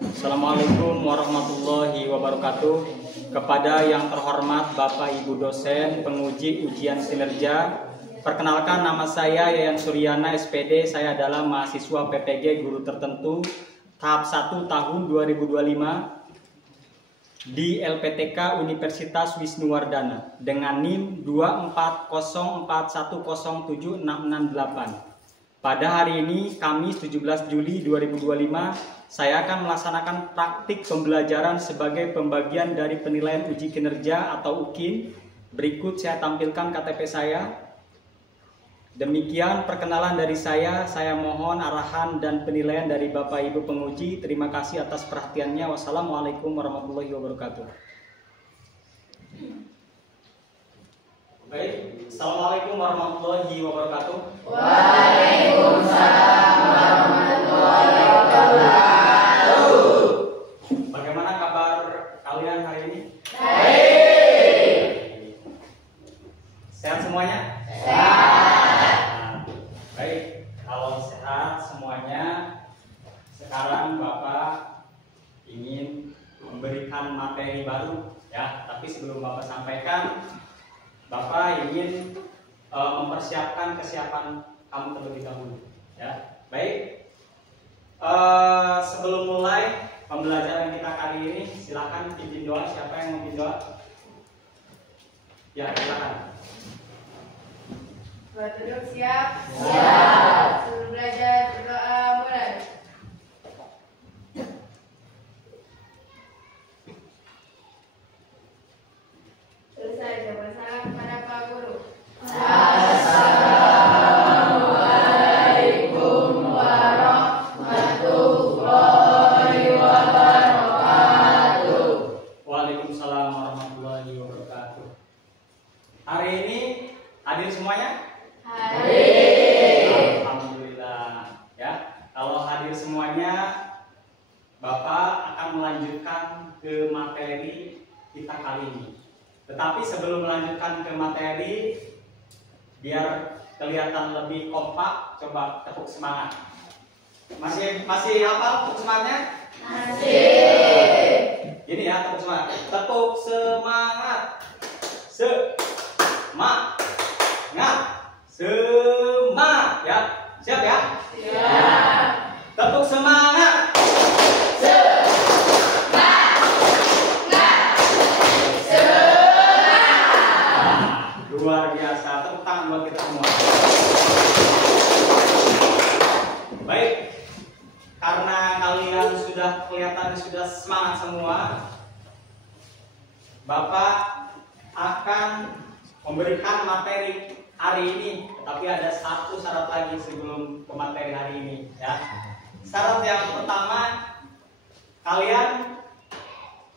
Assalamualaikum warahmatullahi wabarakatuh. Kepada yang terhormat Bapak Ibu dosen penguji ujian kinerja, perkenalkan nama saya Yayan Suryana SPD. Saya adalah mahasiswa PPG guru tertentu tahap 1 tahun 2025 di LPTK Universitas Wisnuwardana dengan NIM 24041076668. Pada hari ini, Kamis 17 Juli 2025, saya akan melaksanakan praktik pembelajaran sebagai pembagian dari penilaian uji kinerja atau UKIN. Berikut saya tampilkan KTP saya. Demikian perkenalan dari saya mohon arahan dan penilaian dari Bapak Ibu penguji. Terima kasih atas perhatiannya. Wassalamualaikum warahmatullahi wabarakatuh. Baik, Assalamualaikum warahmatullahi wabarakatuh. Waalaikumsalam warahmatullahi wabarakatuh. Bagaimana kabar kalian hari ini? Baik. Sehat semuanya? Sehat. Baik, kalau sehat semuanya, sekarang Bapak ingin memberikan materi baru ya. Tapi sebelum Bapak sampaikan, Bapak ingin mempersiapkan kesiapan kamu terlebih dahulu ya. Baik, sebelum mulai pembelajaran kita kali ini, silakan pimpin doa. Siapa yang mau pimpin doa? Ya, silakan. Buat duduk siap? Siap. Suruh belajar berdoa mulai. Selesai, jawab salam kepada Pak Guru. Assalamualaikum warahmatullahi wabarakatuh. Waalaikumsalam warahmatullahi wabarakatuh. Hari ini hadir semuanya? Hadir. Alhamdulillah ya. Kalau hadir semuanya, Bapak akan melanjutkan ke materi kita kali ini. Tetapi sebelum melanjutkan ke materi, biar kelihatan lebih kompak, coba tepuk semangat. Masih hafal tepuk semangatnya? Masih. Gini ya, tepuk semangat. Tepuk semangat. Semangat ya. Siap ya? Siap. Tepuk semangat. Luar biasa, tepuk tangan buat kita semua. Baik, karena kalian sudah kelihatan sudah semangat semua, Bapak akan memberikan materi hari ini. Tapi ada satu syarat lagi sebelum ke materi hari ini ya. Syarat yang pertama, kalian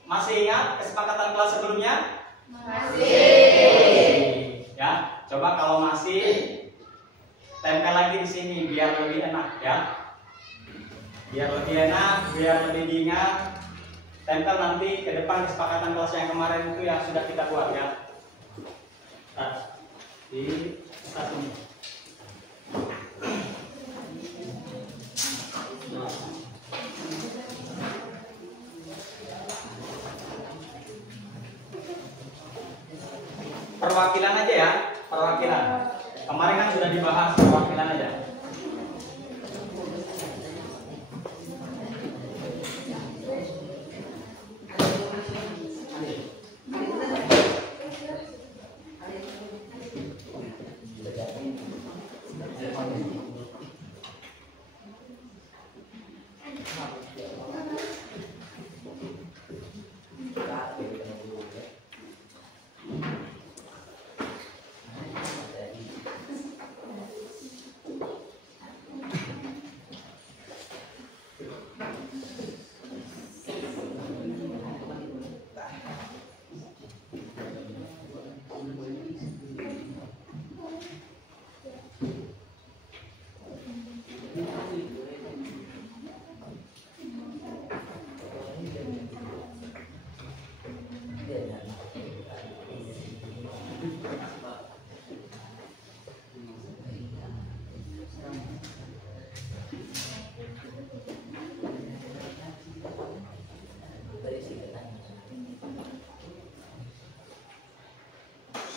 masih ingat kesepakatan kelas sebelumnya? Masih. Ya, coba kalau masih, tempel lagi di sini biar lebih enak ya. Biar lebih enak, biar lebih diingat. Tempel nanti ke depan kesepakatan kelas yang kemarin itu yang sudah kita buat ya. Nah, di atas ini. Perwakilan aja ya, perwakilan. Kemarin kan sudah dibahas perwakilan aja.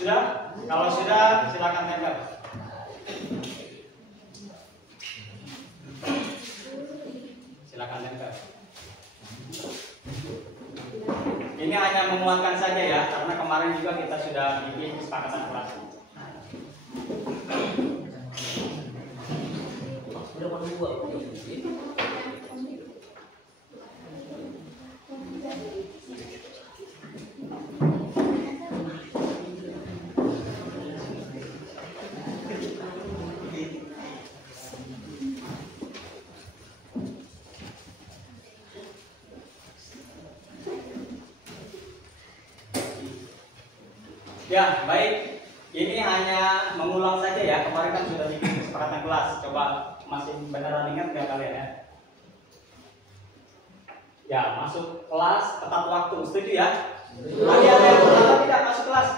Sudah? Kalau sudah, silakan tempel. Silakan tempel. Ini hanya menguatkan saja ya, karena kemarin juga kita sudah bikin kesepakatan kelas. Ya, baik. Ini hanya mengulang saja ya. Kemarin kan sudah bikin kesepakatan kelas. Coba masih beneran ingat nggak kalian ya? Ya, masuk kelas tepat waktu. Setuju ya? Tadi ada yang terlambat tidak masuk kelas?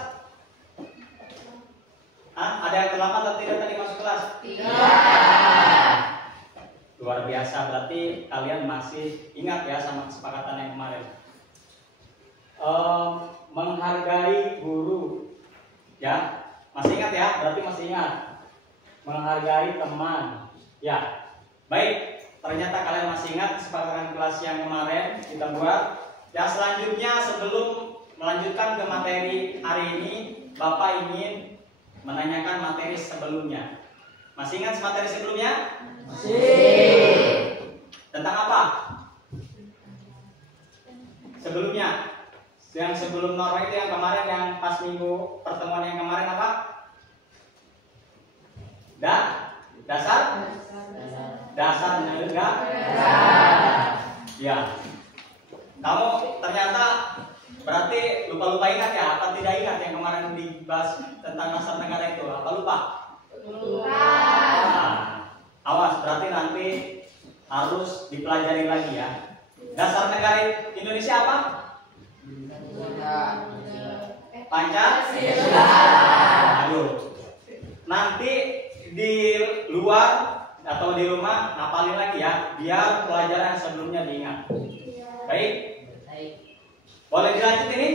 Hah? Ada yang terlambat atau tidak tadi masuk kelas? Tidak. Luar biasa. Berarti kalian masih ingat ya sama kesepakatan yang kemarin. Menghargai guru, ya, masih ingat ya? Berarti masih ingat. Menghargai teman, ya. Baik, ternyata kalian masih ingat kesepakatan kelas yang kemarin kita buat. Ya, selanjutnya sebelum melanjutkan ke materi hari ini, Bapak ingin menanyakan materi sebelumnya. Masih ingat materi sebelumnya? Masih. Tentang apa? Sebelumnya? Yang sebelum norma itu yang kemarin, yang pas minggu pertemuan yang kemarin apa? Dasar enggak? Ya. Kamu ternyata berarti lupa ingat ya? Apa tidak ingat yang kemarin dibahas tentang dasar negara itu? Apa lupa? Nah, awas, berarti nanti harus dipelajari lagi ya. Dasar negara Indonesia apa? Pancasila. Aduh. Nanti di luar atau di rumah hafalin lagi ya, biar pelajaran sebelumnya diingat. Baik? Boleh dilanjut ini?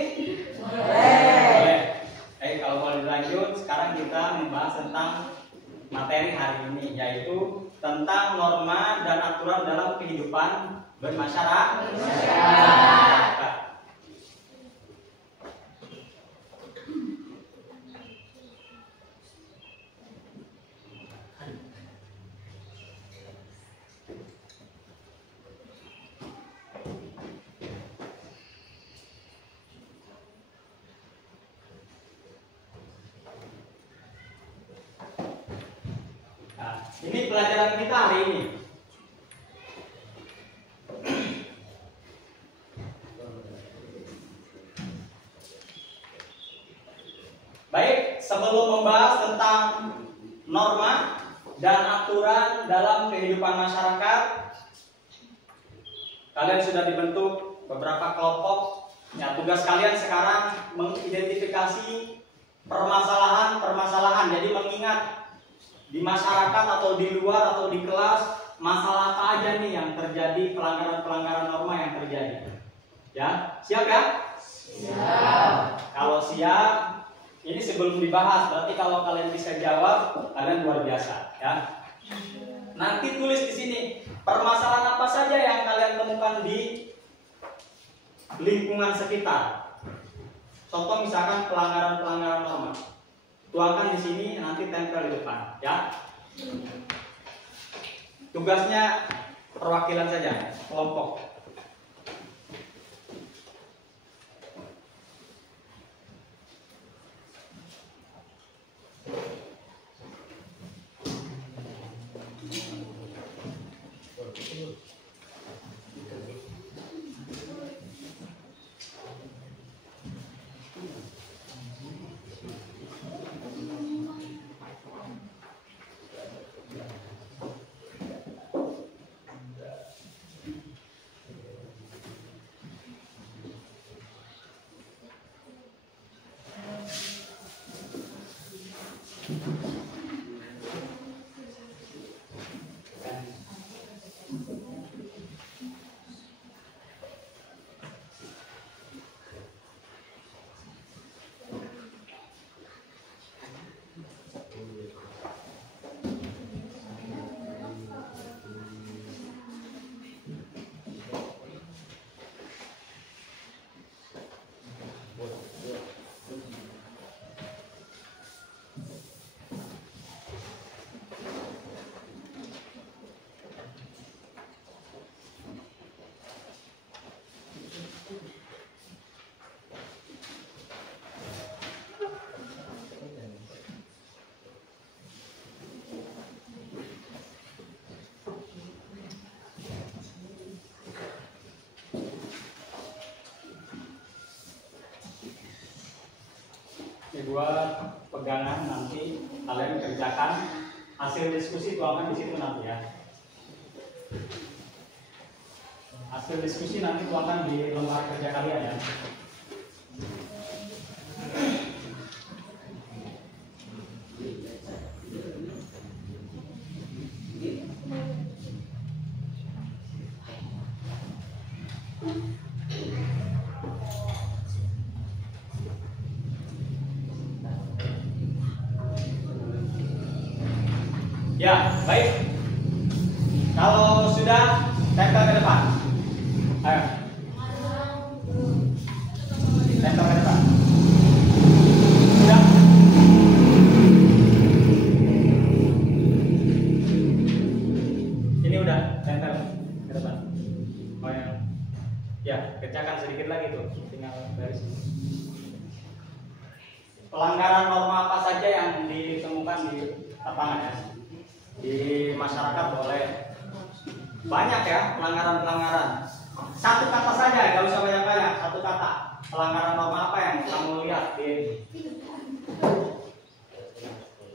Boleh. Kalau boleh dilanjut, sekarang kita membahas tentang materi hari ini, yaitu tentang norma dan aturan dalam kehidupan bermasyarakat. Ini pelajaran kita hari ini. Baik, sebelum membahas tentang norma dan aturan dalam kehidupan masyarakat, kalian sudah dibentuk beberapa kelompok. Ya, tugas kalian sekarang mengidentifikasi permasalahan. Jadi mengingat di masyarakat atau di luar atau di kelas, masalah apa aja nih yang terjadi, pelanggaran norma yang terjadi. Ya, siap ya? Siap. Kalau siap, ini sebelum dibahas, berarti kalau kalian bisa jawab, kalian luar biasa, ya. Nanti tulis di sini permasalahan apa saja yang kalian temukan di lingkungan sekitar. Contoh misalkan pelanggaran norma. Tuangkan di sini, nanti tempel di depan, ya. Tugasnya perwakilan saja, kelompok. sebuah pegangan nanti kalian kerjakan. Hasil diskusi tuangkan di situ nanti ya. Hasil diskusi nanti tuangkan di lembar kerja kalian ya. Ya, baik. Kalau sudah, tempel ke depan. Ayo. Tempel ke depan. Sudah. Ini udah, tempel ke depan. Oh ya. Ya, kerjakan sedikit lagi tuh. Tinggal beres. Pelanggaran norma apa saja yang ditemukan di lapangan ya? Di masyarakat boleh banyak ya pelanggaran-pelanggaran. Satu kata saja, gak usah banyak-banyak. Satu kata. Pelanggaran norma apa yang kamu lihat di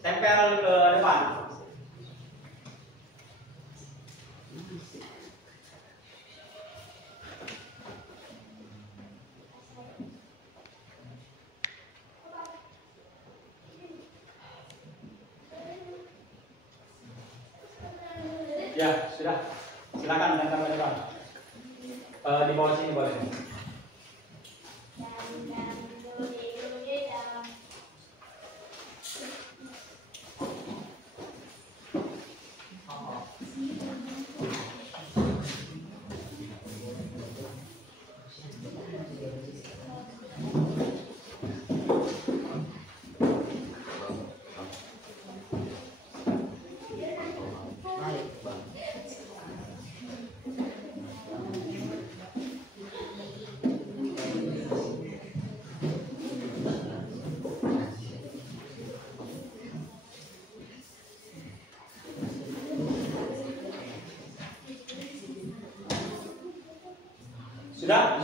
tempel ke depan. Ya, sudah. Silakan tempel ke depan. Di bawah sini boleh.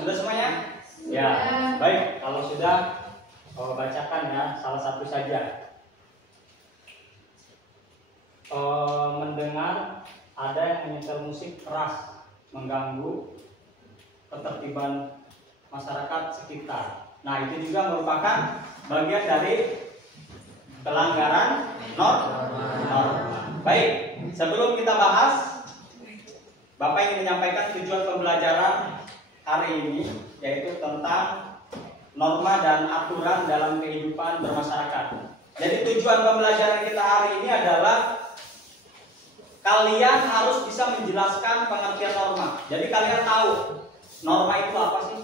Sudah semuanya? Ya, baik. Kalau sudah, bacakan ya salah satu saja. Mendengar ada yang menyetel musik keras mengganggu ketertiban masyarakat sekitar. Nah, itu juga merupakan bagian dari pelanggaran norma. Baik, sebelum kita bahas, Bapak ingin menyampaikan tujuan pembelajaran hari ini, yaitu tentang norma dan aturan dalam kehidupan bermasyarakat. Jadi tujuan pembelajaran kita hari ini adalah kalian harus bisa menjelaskan pengertian norma. Jadi kalian tahu norma itu apa sih?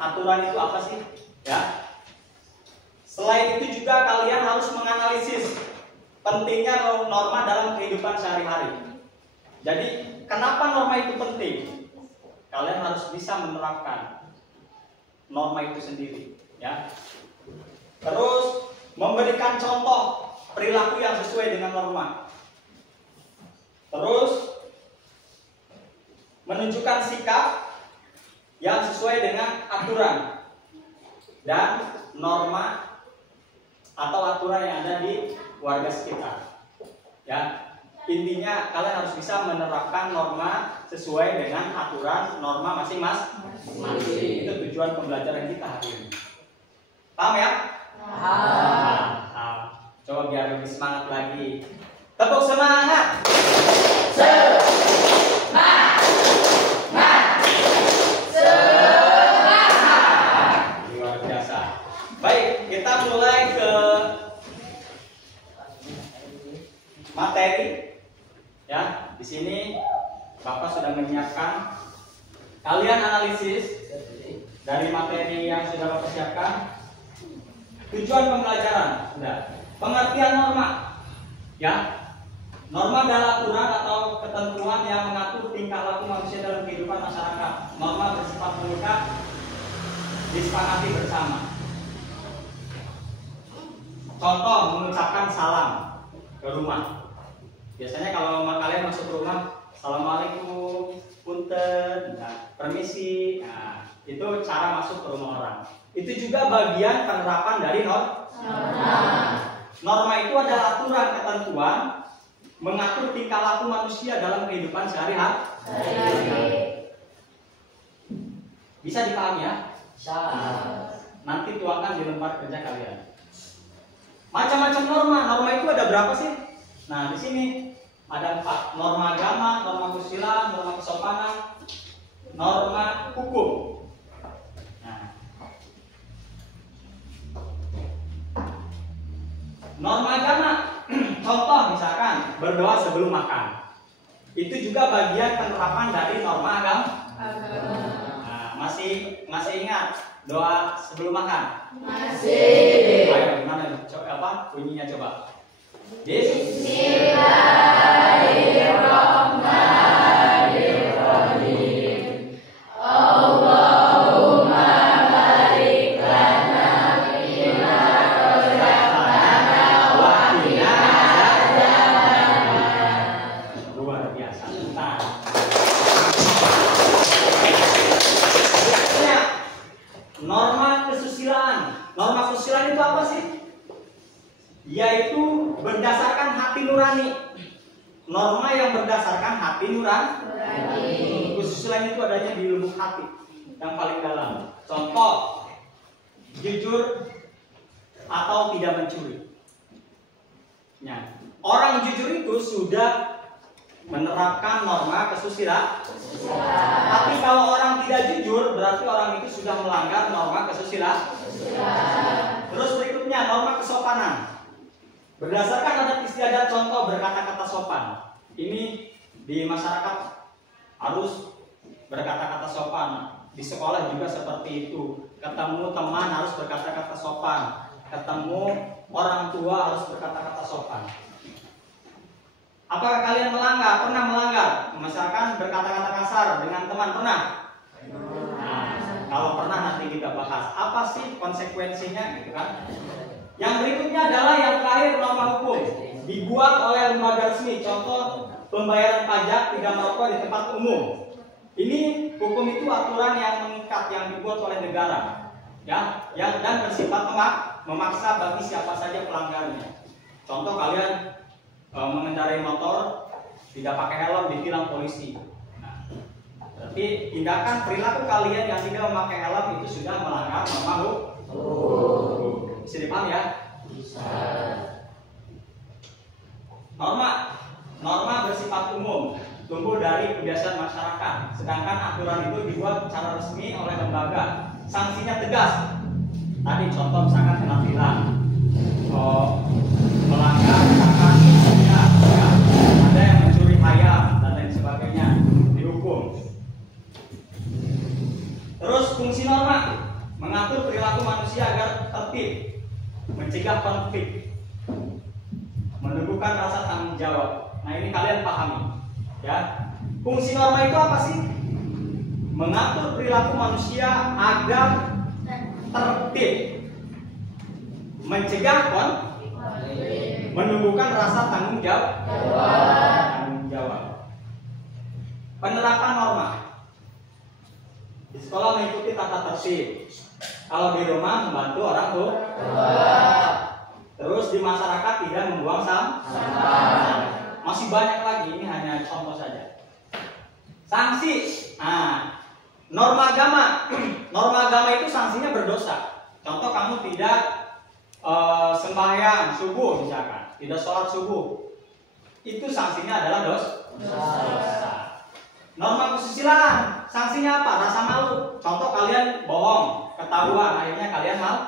Aturan itu apa sih? Ya. Selain itu juga kalian harus menganalisis pentingnya norma dalam kehidupan sehari-hari. Jadi kenapa norma itu penting? Kalian harus bisa menerapkan norma itu sendiri, ya. Terus memberikan contoh perilaku yang sesuai dengan norma. Terus menunjukkan sikap yang sesuai dengan aturan dan norma atau aturan yang ada di warga sekitar. Ya. Intinya kalian harus bisa menerapkan norma sesuai dengan aturan norma masing-masing. Itu tujuan pembelajaran kita hari ini. Paham ya? Paham. Coba biar lebih semangat lagi. Tepuk semangat. Semangat. Luar biasa. Baik, kita mulai ke materi. Ya, di sini Bapak sudah menyiapkan. Kalian analisis dari materi yang sudah Bapak siapkan. Tujuan pembelajaran sudah. Pengertian norma. Ya. Norma adalah aturan atau ketentuan yang mengatur tingkah laku manusia dalam kehidupan masyarakat. Norma bersifat mengikat, disepakati bersama. Contoh mengucapkan salam ke rumah. Biasanya kalau kalian masuk ke rumah, assalamualaikum, punten, nah, permisi, nah, itu cara masuk ke rumah orang. Itu juga bagian penerapan dari norma. Norma itu adalah aturan ketentuan mengatur tingkah laku manusia dalam kehidupan sehari-hari. Bisa dipahami ya? Bisa. Nanti tuangkan di lembar kerja kalian. Macam-macam norma. Norma itu ada berapa sih? Nah, di sini ada 4. Norma agama, norma kesusilaan, norma kesopanan, norma hukum. Nah, norma agama, contoh misalkan berdoa sebelum makan. Itu juga bagian penerapan dari norma agama. Nah, masih ingat doa sebelum makan? Masih. Ayo, gimana? Coba bunyinya coba. Bismillahirrahmanirrahim. Allahumma barik lana fima razaqtana wa qina adzabannar. Luar biasa. Nah. Norma kesusilaan. Norma kesusilaan itu apa sih? Yaitu berdasarkan hati nurani. Norma yang berdasarkan hati nurani. Kesusilaan itu adanya di lubuk hati yang paling dalam. Contoh, jujur atau tidak mencuri. Ya. Orang jujur itu sudah menerapkan norma kesusilaan. Tapi kalau orang tidak jujur, berarti orang itu sudah melanggar norma kesusilaan. Terus berikutnya norma kesopanan. Berdasarkan adat istiadat, contoh berkata-kata sopan. Ini di masyarakat harus berkata-kata sopan. Di sekolah juga seperti itu. Ketemu teman harus berkata-kata sopan. Ketemu orang tua harus berkata-kata sopan. Apakah kalian melanggar? Pernah melanggar? Misalkan berkata-kata kasar dengan teman, pernah? Nah, kalau pernah nanti kita bahas. Apa sih konsekuensinya gitu kan? Yang berikutnya adalah yang terakhir, norma hukum. Dibuat oleh lembaga resmi. Contoh, pembayaran pajak tidak merokok di tempat umum. Ini hukum itu aturan yang mengikat yang dibuat oleh negara, ya, yang dan bersifat memaksa bagi siapa saja pelanggarnya. Contoh, kalian mengendarai motor tidak pakai helm ditilang polisi. Nah, berarti tindakan perilaku kalian yang tidak memakai helm itu sudah melanggar norma hukum. Bisa dipahami ya? Bisa. Norma bersifat umum, tumbuh dari kebiasaan masyarakat. Sedangkan aturan itu dibuat secara resmi oleh lembaga. Sanksinya tegas. Tadi contoh misalkan kena tilang, melanggar misalkan ya, ada yang mencuri ayam dan lain sebagainya, dihukum. Terus fungsi norma mengatur perilaku manusia agar tertib, mencegah konflik, menumbuhkan rasa tanggung jawab. Nah, ini kalian pahami, ya. Fungsi norma itu apa sih? Mengatur perilaku manusia agar tertib, mencegah konflik, menumbuhkan rasa tanggung jawab. Penerapan norma. Di sekolah mengikuti tata tertib. Kalau di rumah membantu orang tua. Terus di masyarakat tidak membuang sampah. Masih banyak lagi, ini hanya contoh saja. Sanksi. Nah, norma agama. Norma agama itu sanksinya berdosa. Contoh, kamu tidak sembahyang subuh misalkan, tidak sholat subuh. Itu sanksinya adalah dosa. Norma kesusilaan, sanksinya apa? Rasa malu. Contoh, kalian bohong, ketahuan, akhirnya kalian malu.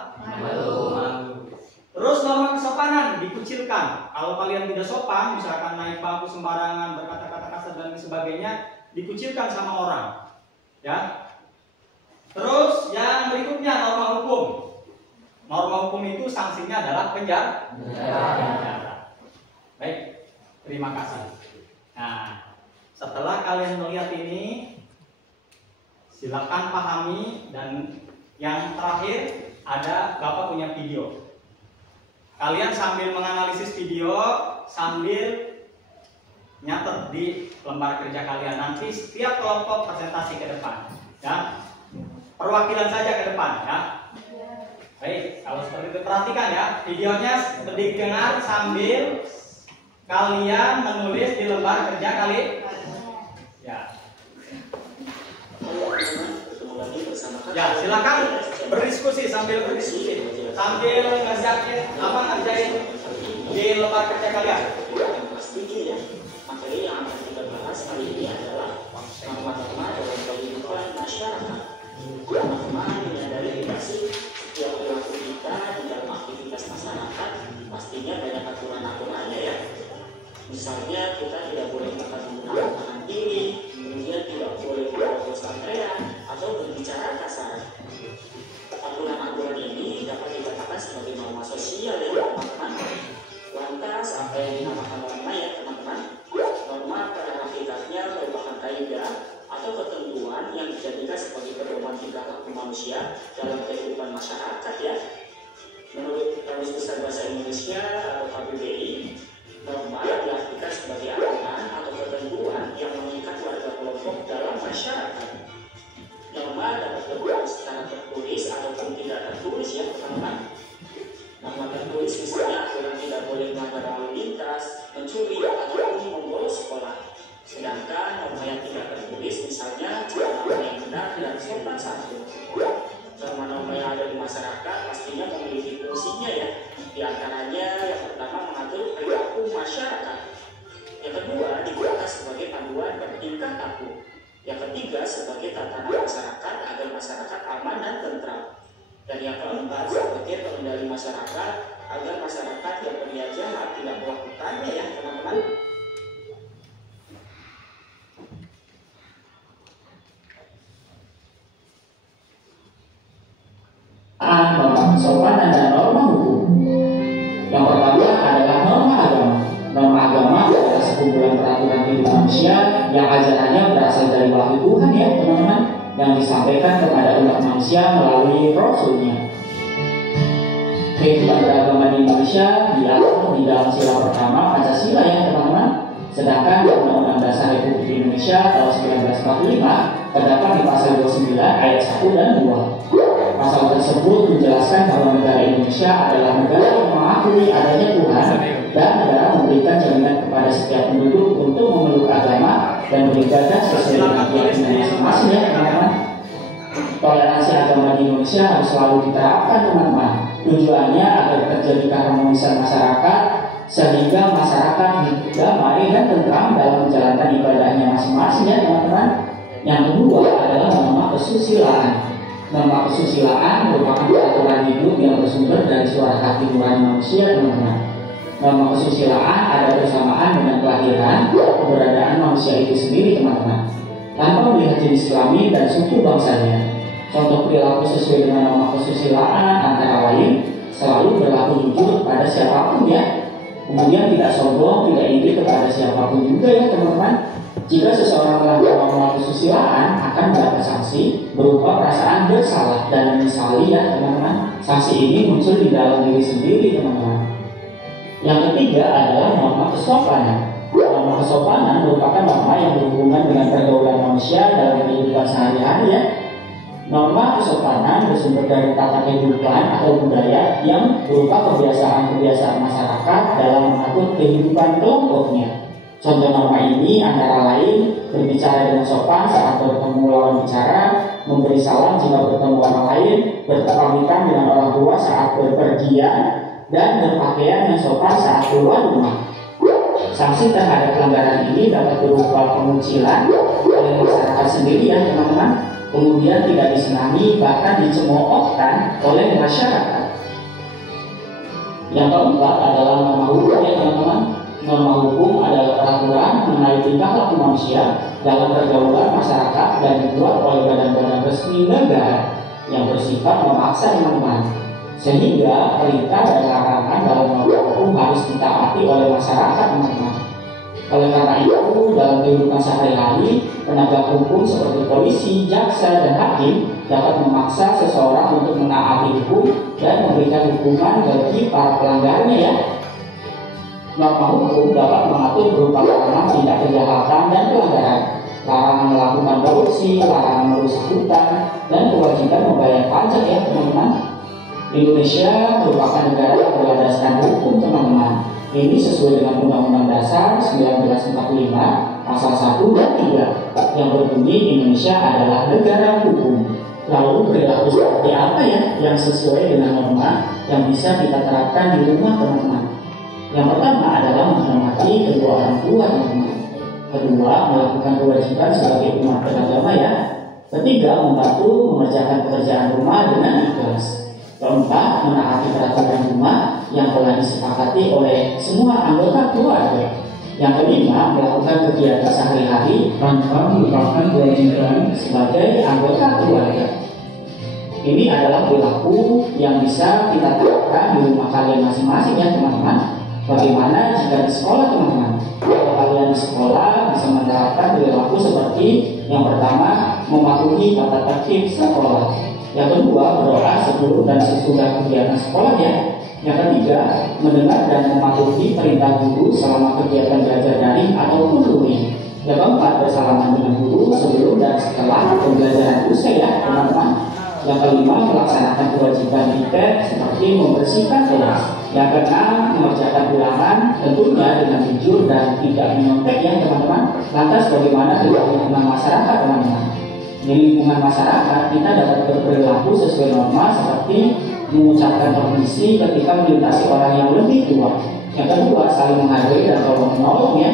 Terus norma kesopanan, dikucilkan. Kalau kalian tidak sopan, misalkan naik bangku sembarangan, berkata-kata kasar dan sebagainya, dikucilkan sama orang. Ya. Terus yang berikutnya norma hukum. Norma hukum itu sanksinya adalah penjara. Baik, terima kasih. Nah, setelah kalian melihat ini, silakan pahami. Dan yang terakhir, ada Bapak punya video. Kalian sambil menganalisis video, sambil nyatet di lembar kerja kalian. Nanti setiap kelompok presentasi ke depan, ya. Perwakilan saja ke depan, ya. Baik, kalau seperti itu perhatikan ya, videonya didengar sambil kalian menulis di lembar kerja kali. Ya. Ya, silakan berdiskusi sambil berdiskusi, sambil ngerjain di lembar kerja kalian. Materi yang akan kita bahas kali ini adalah norma-norma dalam kehidupan masyarakat. Norma menyadari indikasi setiap perilaku kita di dalam aktivitas masyarakat pastinya banyak aturan-aturannya ya. Misalnya kita tidak boleh makan menggunakan tangan kiri, kemudian tidak boleh berpakaian teriak atau berbicara kasar. Aturan-aturan ini dapat dikatakan sebagai norma sosial ya teman-teman. Lantas apa yang dinamakan norma ya teman-teman? Norma pada hakikatnya merupakan kaidah atau ketentuan yang dijadikan sebagai pedoman tingkah laku manusia dalam kehidupan masyarakat ya. Menurut Kamus Besar Bahasa Indonesia atau KBBI, norma diartikan sebagai aturan atau ketentuan yang mengikat warga kelompok dalam masyarakat. Norma dapat berbentuk secara tertulis ataupun tidak tertulis ya teman-teman. Norma tertulis misalnya aturan tidak boleh melanggar lalu lintas, mencuri ataupun membolos sekolah. Sedangkan norma yang tidak tertulis misalnya cara yang benar dan sopan santun. Norma-norma yang ada di masyarakat pastinya memiliki fungsinya ya. Di antaranya yang pertama mengatur perilaku masyarakat. Yang kedua digunakan sebagai panduan bertingkah laku. Yang ketiga sebagai tatanan masyarakat agar masyarakat aman dan tentram. Dan yang keempat sebagai pengendali masyarakat agar masyarakat yang berniat jahat tidak melakukannya ya teman-teman. Norma kesopanan dan norma hukum. Yang pertama adalah norma agama. Norma agama adalah sekumpulan peraturan hidup manusia yang ajarannya berasal dari wahyu Tuhan ya teman-teman, yang disampaikan kepada umat manusia melalui Rasulnya. Kehidupan beragama di Indonesia diatur di dalam sila pertama Pancasila ya teman-teman. Sedangkan Undang-Undang Dasar Republik Indonesia tahun 1945 terdapat di pasal 29 ayat 1 dan 2. Pasal tersebut menjelaskan bahwa negara Indonesia adalah negara yang mengakui adanya Tuhan dan negara memberikan jaminan kepada setiap penduduk untuk memeluk agama dan beribadah sesuai dengan keyakinan masing-masing ya teman-teman. Toleransi agama di Indonesia harus selalu diterapkan teman-teman. Tujuannya agar terjadi keharmonisan masyarakat sehingga masyarakat hidup damai dan tentram dalam menjalankan ibadahnya masing-masing ya teman-teman. Yang kedua adalah norma kesusilaan. Norma kesusilaan merupakan peraturan hidup yang bersumber dari suara hati nurani manusia teman-teman. Norma kesusilaan ada bersamaan dengan kelahiran dan keberadaan manusia itu sendiri teman-teman, tanpa melihat jenis kelamin dan suku bangsanya. Contoh perilaku sesuai dengan norma kesusilaan antara lain selalu berlaku jujur kepada siapapun ya. Kemudian tidak sombong, tidak iri kepada siapapun juga ya teman-teman. Jika seseorang melanggar norma kesusilaan akan mendapat sanksi berupa perasaan bersalah dan menyesali ya teman-teman. Sanksi ini muncul di dalam diri sendiri teman-teman. Yang ketiga adalah norma kesopanan. Norma kesopanan merupakan norma yang berhubungan dengan pergaulan manusia dalam kehidupan sehari-hari ya. Norma kesopanan bersumber dari tata kehidupan atau budaya yang berupa kebiasaan-kebiasaan masyarakat dalam mengatur kehidupan kelompoknya. Contoh norma ini antara lain berbicara dengan sopan saat bertemu lawan bicara, memberi salam jika bertemu orang lain, berpamitan dengan orang tua saat berpergian, dan berpakaian yang sopan saat keluar rumah. Sanksi terhadap pelanggaran ini dapat berupa pengucilan oleh masyarakat sendiri ya teman-teman, kemudian tidak disenangi bahkan dicemoohkan oleh masyarakat. Yang keempat adalah norma hukum ya teman-teman. Norma hukum adalah peraturan mengenai tingkah laku manusia dalam pergaulan masyarakat dan dibuat oleh badan-badan resmi negara yang bersifat memaksa teman-teman, sehingga perintah dan larangan dalam norma hukum harus ditaati oleh masyarakat teman-teman. Oleh karena itu, dalam kehidupan sehari-hari, penegak hukum seperti polisi, jaksa, dan hakim dapat memaksa seseorang untuk menaati hukum dan memberikan hukuman bagi para pelanggarnya ya. Norma hukum dapat mengatur berupa larangan tindak kejahatan dan pelanggaran, larangan melakukan korupsi, larangan merusak hutan, dan kewajiban membayar pajak ya teman-teman. Indonesia merupakan negara yang berlandaskan hukum, teman-teman. Ini sesuai dengan Undang-Undang Dasar 1945 pasal 1 dan 3 yang berbunyi Indonesia adalah negara hukum. Lalu perilaku seperti apa ya yang sesuai dengan norma yang bisa kita terapkan di rumah, teman-teman? Yang pertama adalah menghormati kedua orang tua, teman-teman. Kedua, melakukan kewajiban sebagai umat beragama ya. Ketiga, membantu mengerjakan pekerjaan rumah dengan ikhlas. Keempat, menaati peraturan rumah yang telah disepakati oleh semua anggota keluarga. Yang kelima, melakukan kegiatan sehari-hari tanpa melupakan kewajiban sebagai anggota keluarga. Ini adalah perilaku yang bisa kita terapkan di rumah kalian masing-masing ya, teman-teman. Bagaimana jika di sekolah, teman-teman? Kalau kalian di sekolah bisa menerapkan perilaku seperti yang pertama, mematuhi tata tertib sekolah. Yang kedua, berdoa sebelum dan sesudah kegiatan sekolah ya. Yang ketiga, mendengar dan mematuhi perintah guru selama kegiatan belajar daring ataupun luring. Yang keempat, bersalaman dengan guru sebelum dan setelah pembelajaran usai ya, teman-teman. Yang kelima, melaksanakan kewajiban tiket seperti membersihkan kelas. Yang keenam, mengerjakan ulangan tentunya dengan jujur dan tidak menyontek ya, teman-teman. Lantas bagaimana dengan lingkungan masyarakat, teman-teman? Di lingkungan masyarakat kita dapat berperilaku sesuai norma seperti mengucapkan permisi ketika melintasi orang yang lebih tua. Yang kedua, saling menghargai dan tolong menolong ya.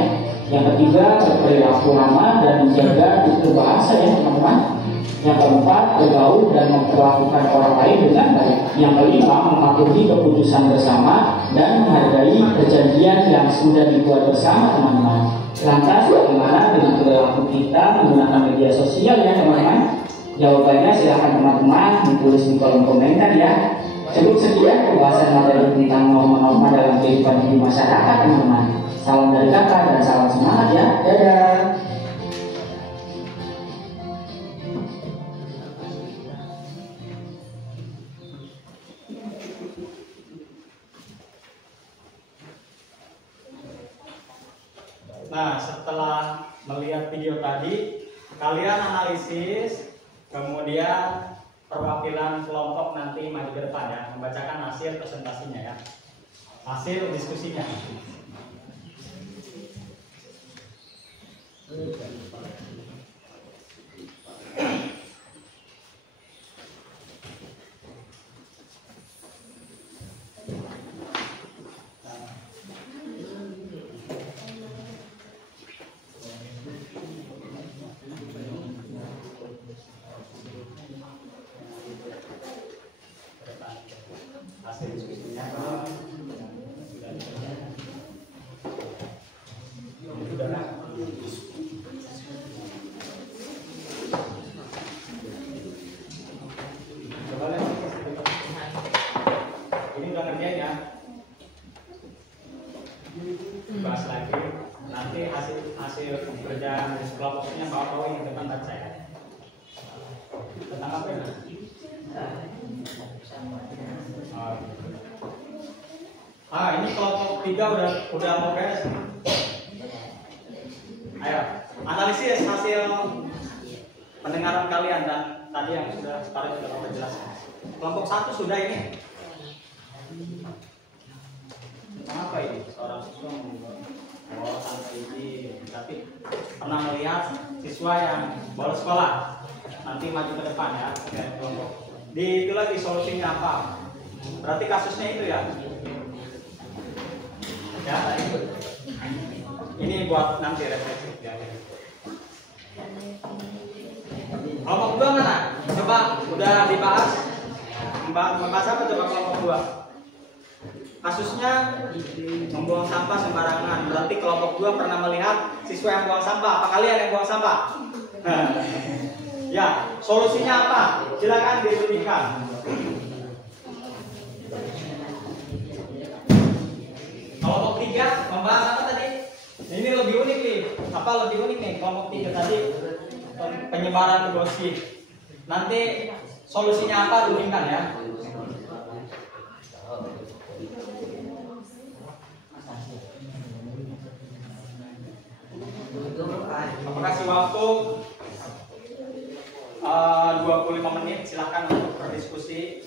Yang ketiga, berperilaku ramah dan menjaga tutur bahasa ya, teman-teman. Yang keempat, bergaul dan memperlakukan orang lain dengan baik. Yang kelima, mematuhi keputusan bersama dan menghargai perjanjian yang sudah dibuat bersama, teman-teman. Lantas bagaimana dengan perilaku kita menggunakan media sosial ya, teman-teman? Jawabannya silahkan teman-teman ditulis di kolom komentar ya. Cukup sekian pembahasan materi tentang norma-norma dalam kehidupan di masyarakat, teman-teman. Salam dari kakak dan salam semangat ya. Dadah. Nah, setelah melihat video tadi, kalian analisis, kemudian perwakilan kelompok nanti maju ke depan ya, membacakan hasil presentasinya ya, hasil diskusinya. Hasil diskusinya ini udah ngerjain ya, bahas lagi nanti hasil kerjaan kelompoknya bawa yang depan baca ya. Tentang apa ya? Ini kelompok 3 udah mau beres. Ayo, analisis hasil pendengaran kalian dan tadi yang sudah Pak sudah mau jelaskan. Kelompok 1 sudah ini. Tentang apa ini? Seorang siswa tanpa izin, tapi pernah melihat siswa yang bolos sekolah. Nanti maju ke depan ya, kelompok. Itu lagi solusinya apa? Berarti kasusnya itu ya. Ya, ini buat nanti refleksi ya. Kelompok 2 mana? Coba udah dibahas. Membahas apa coba kelompok 2? Kasusnya membuang sampah sembarangan. Berarti kelompok 2 pernah melihat siswa yang buang sampah. Apa kalian yang buang sampah? Ya, solusinya apa? Silakan diruntuhkan. Kelompok 3 membahas apa tadi? Ini lebih unik nih. Apa lebih unik nih? Kelompok 3 tadi penyebaran gosip. Nanti solusinya apa? Runtuhkan ya. Aku kasih waktu 25 menit, silahkan untuk berdiskusi.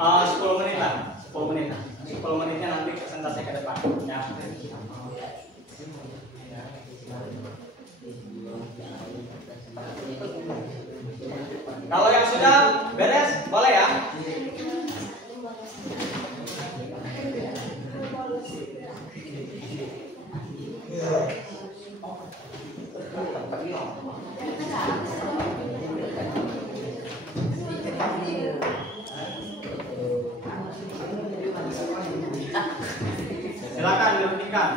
10 menit lah, 10 menit lah. 10 menitnya nanti presentasi ke depan ya. Kalau yang sudah beres boleh ya. Silakan dihentikan.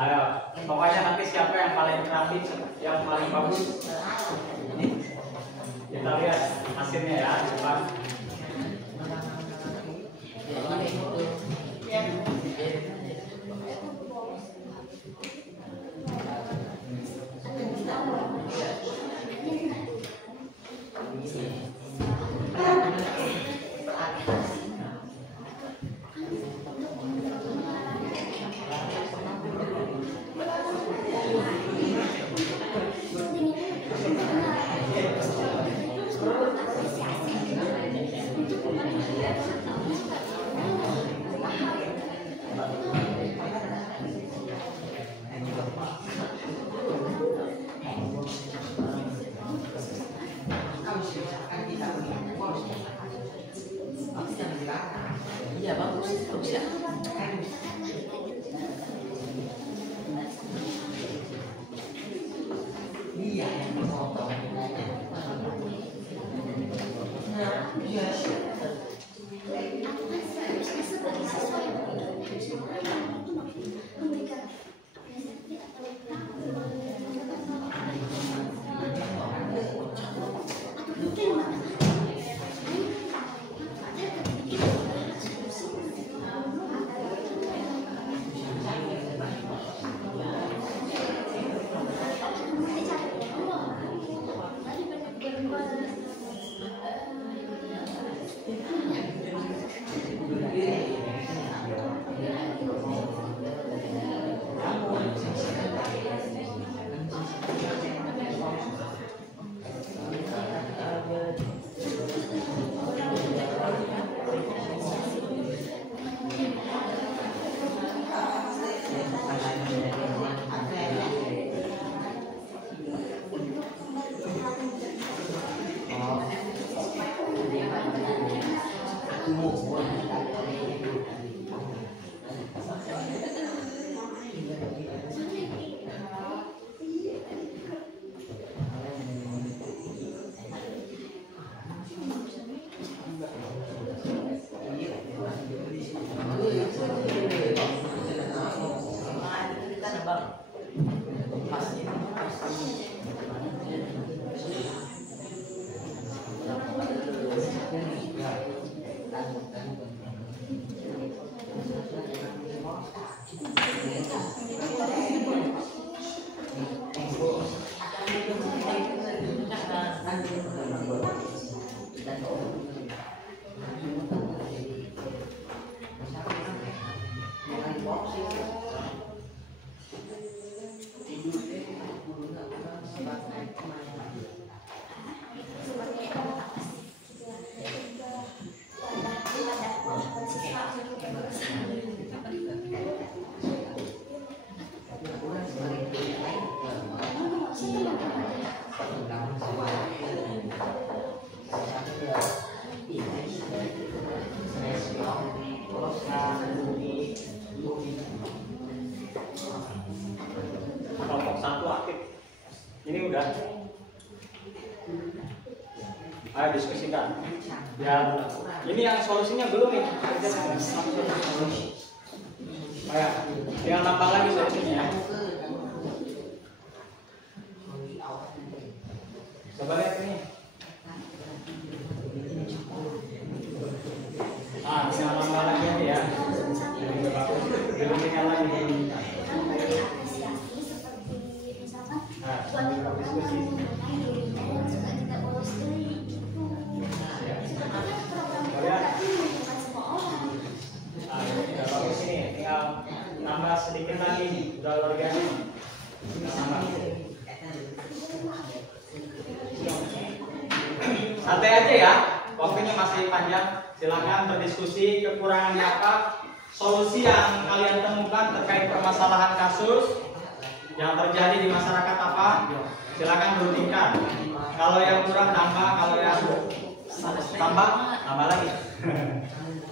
Ayo, pokoknya nanti siapa yang paling kreatif, yang paling bagus, kita lihat hasilnya ya, cepat. Iya bagus, bagus ya. Iya yang dipotong. Iya. Kelompok 1 aktif. Ini udah. Ayo diskusikan. Ya, ini yang solusinya belum nih. Ayo, tinggal nambah lagi solusinya ya. Coba lihat ini. Tinggal nambah lagi ya. Belum tinggal lagi. santai aja ya. Waktunya masih panjang. Silakan berdiskusi kekurangannya apa, solusi yang kalian temukan terkait permasalahan kasus yang terjadi di masyarakat apa. Silakan berundingkan. Kalau yang kurang tambah, kalau yang tambah lagi.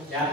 Ya.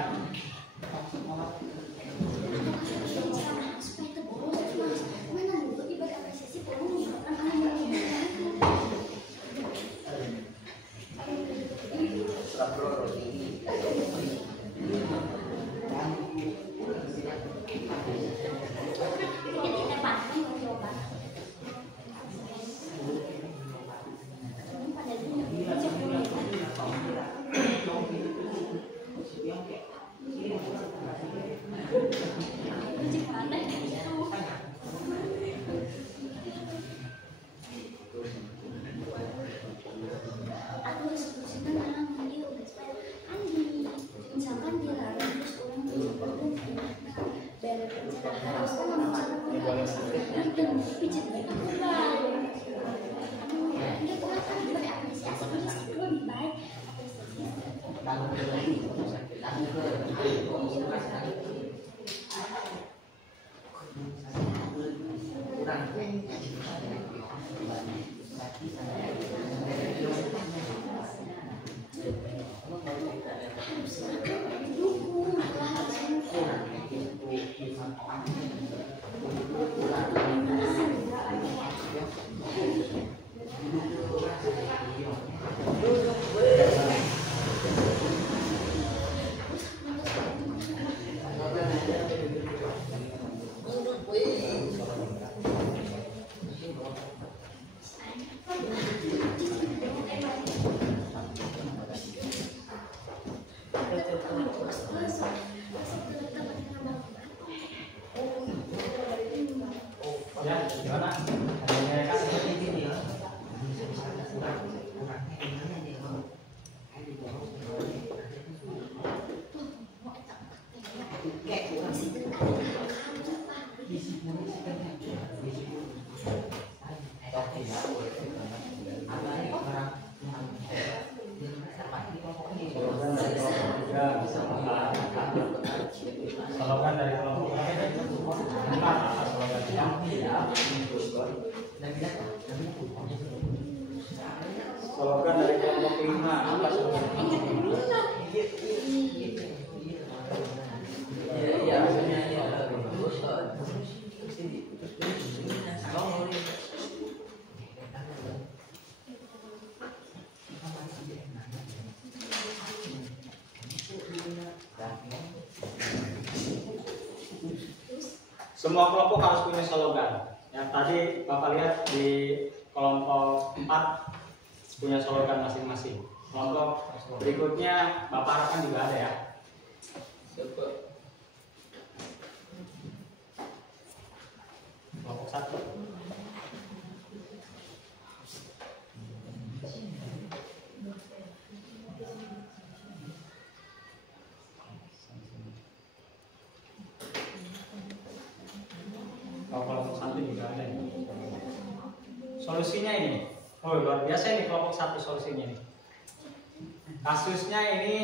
Ya, gimana? Adanya kan seperti ini ya. Slogan dari kelompok slogan dari kelompok 5 apa slogannya? Semua kelompok harus punya slogan. Yang tadi Bapak lihat di kelompok 4 punya slogan masing-masing. Kelompok berikutnya Bapak harapkan juga ada ya. Kelompok 1. Kelompok 1 juga ada ya. Solusinya ini, oh luar biasa ini kelompok 1 solusinya ini. Kasusnya ini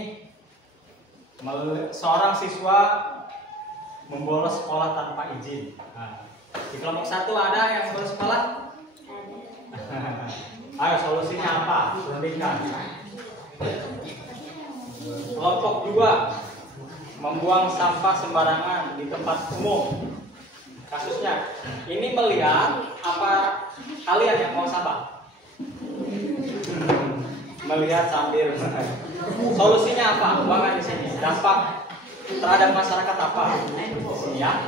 seorang siswa membolos sekolah tanpa izin. Nah, di kelompok 1 ada yang bolos sekolah? Ayo solusinya apa? Rundingkan. Kelompok 2 membuang sampah sembarangan di tempat umum. Kasusnya ini melihat apa kalian yang mau sampah? Melihat sambil solusinya apa? Buangan di sini. Dampak terhadap masyarakat apa? Ya.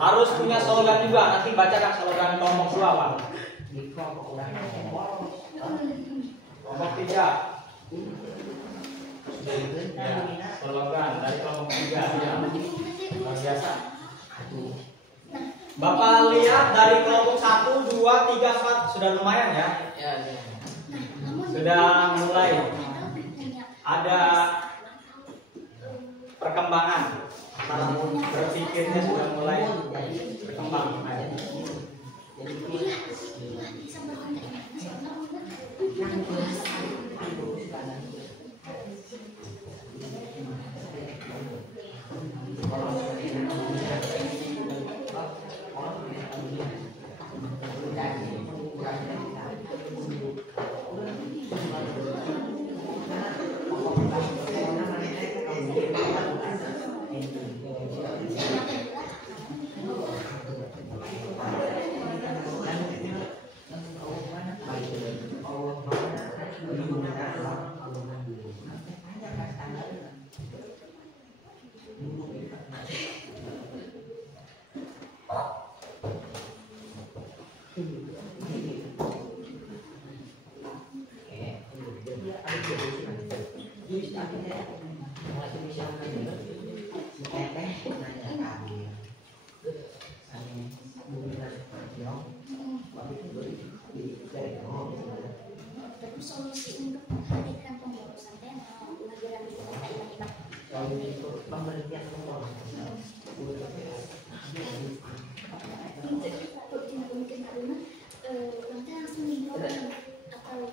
Harus punya slogan juga. Nanti bacakan slogan kelompok 2 Pak. Kelompok 3. Ya, slogan dari kelompok 3 ya. Luar biasa. Bapak lihat dari kelompok 1, 2, 3, 4 sudah lumayan ya. Sudah mulai ada perkembangan. Cara berpikirnya sudah mulai berkembang. Solusi untuk menghadirkan pemborosan tema pelajaran nanti langsung dibawa atau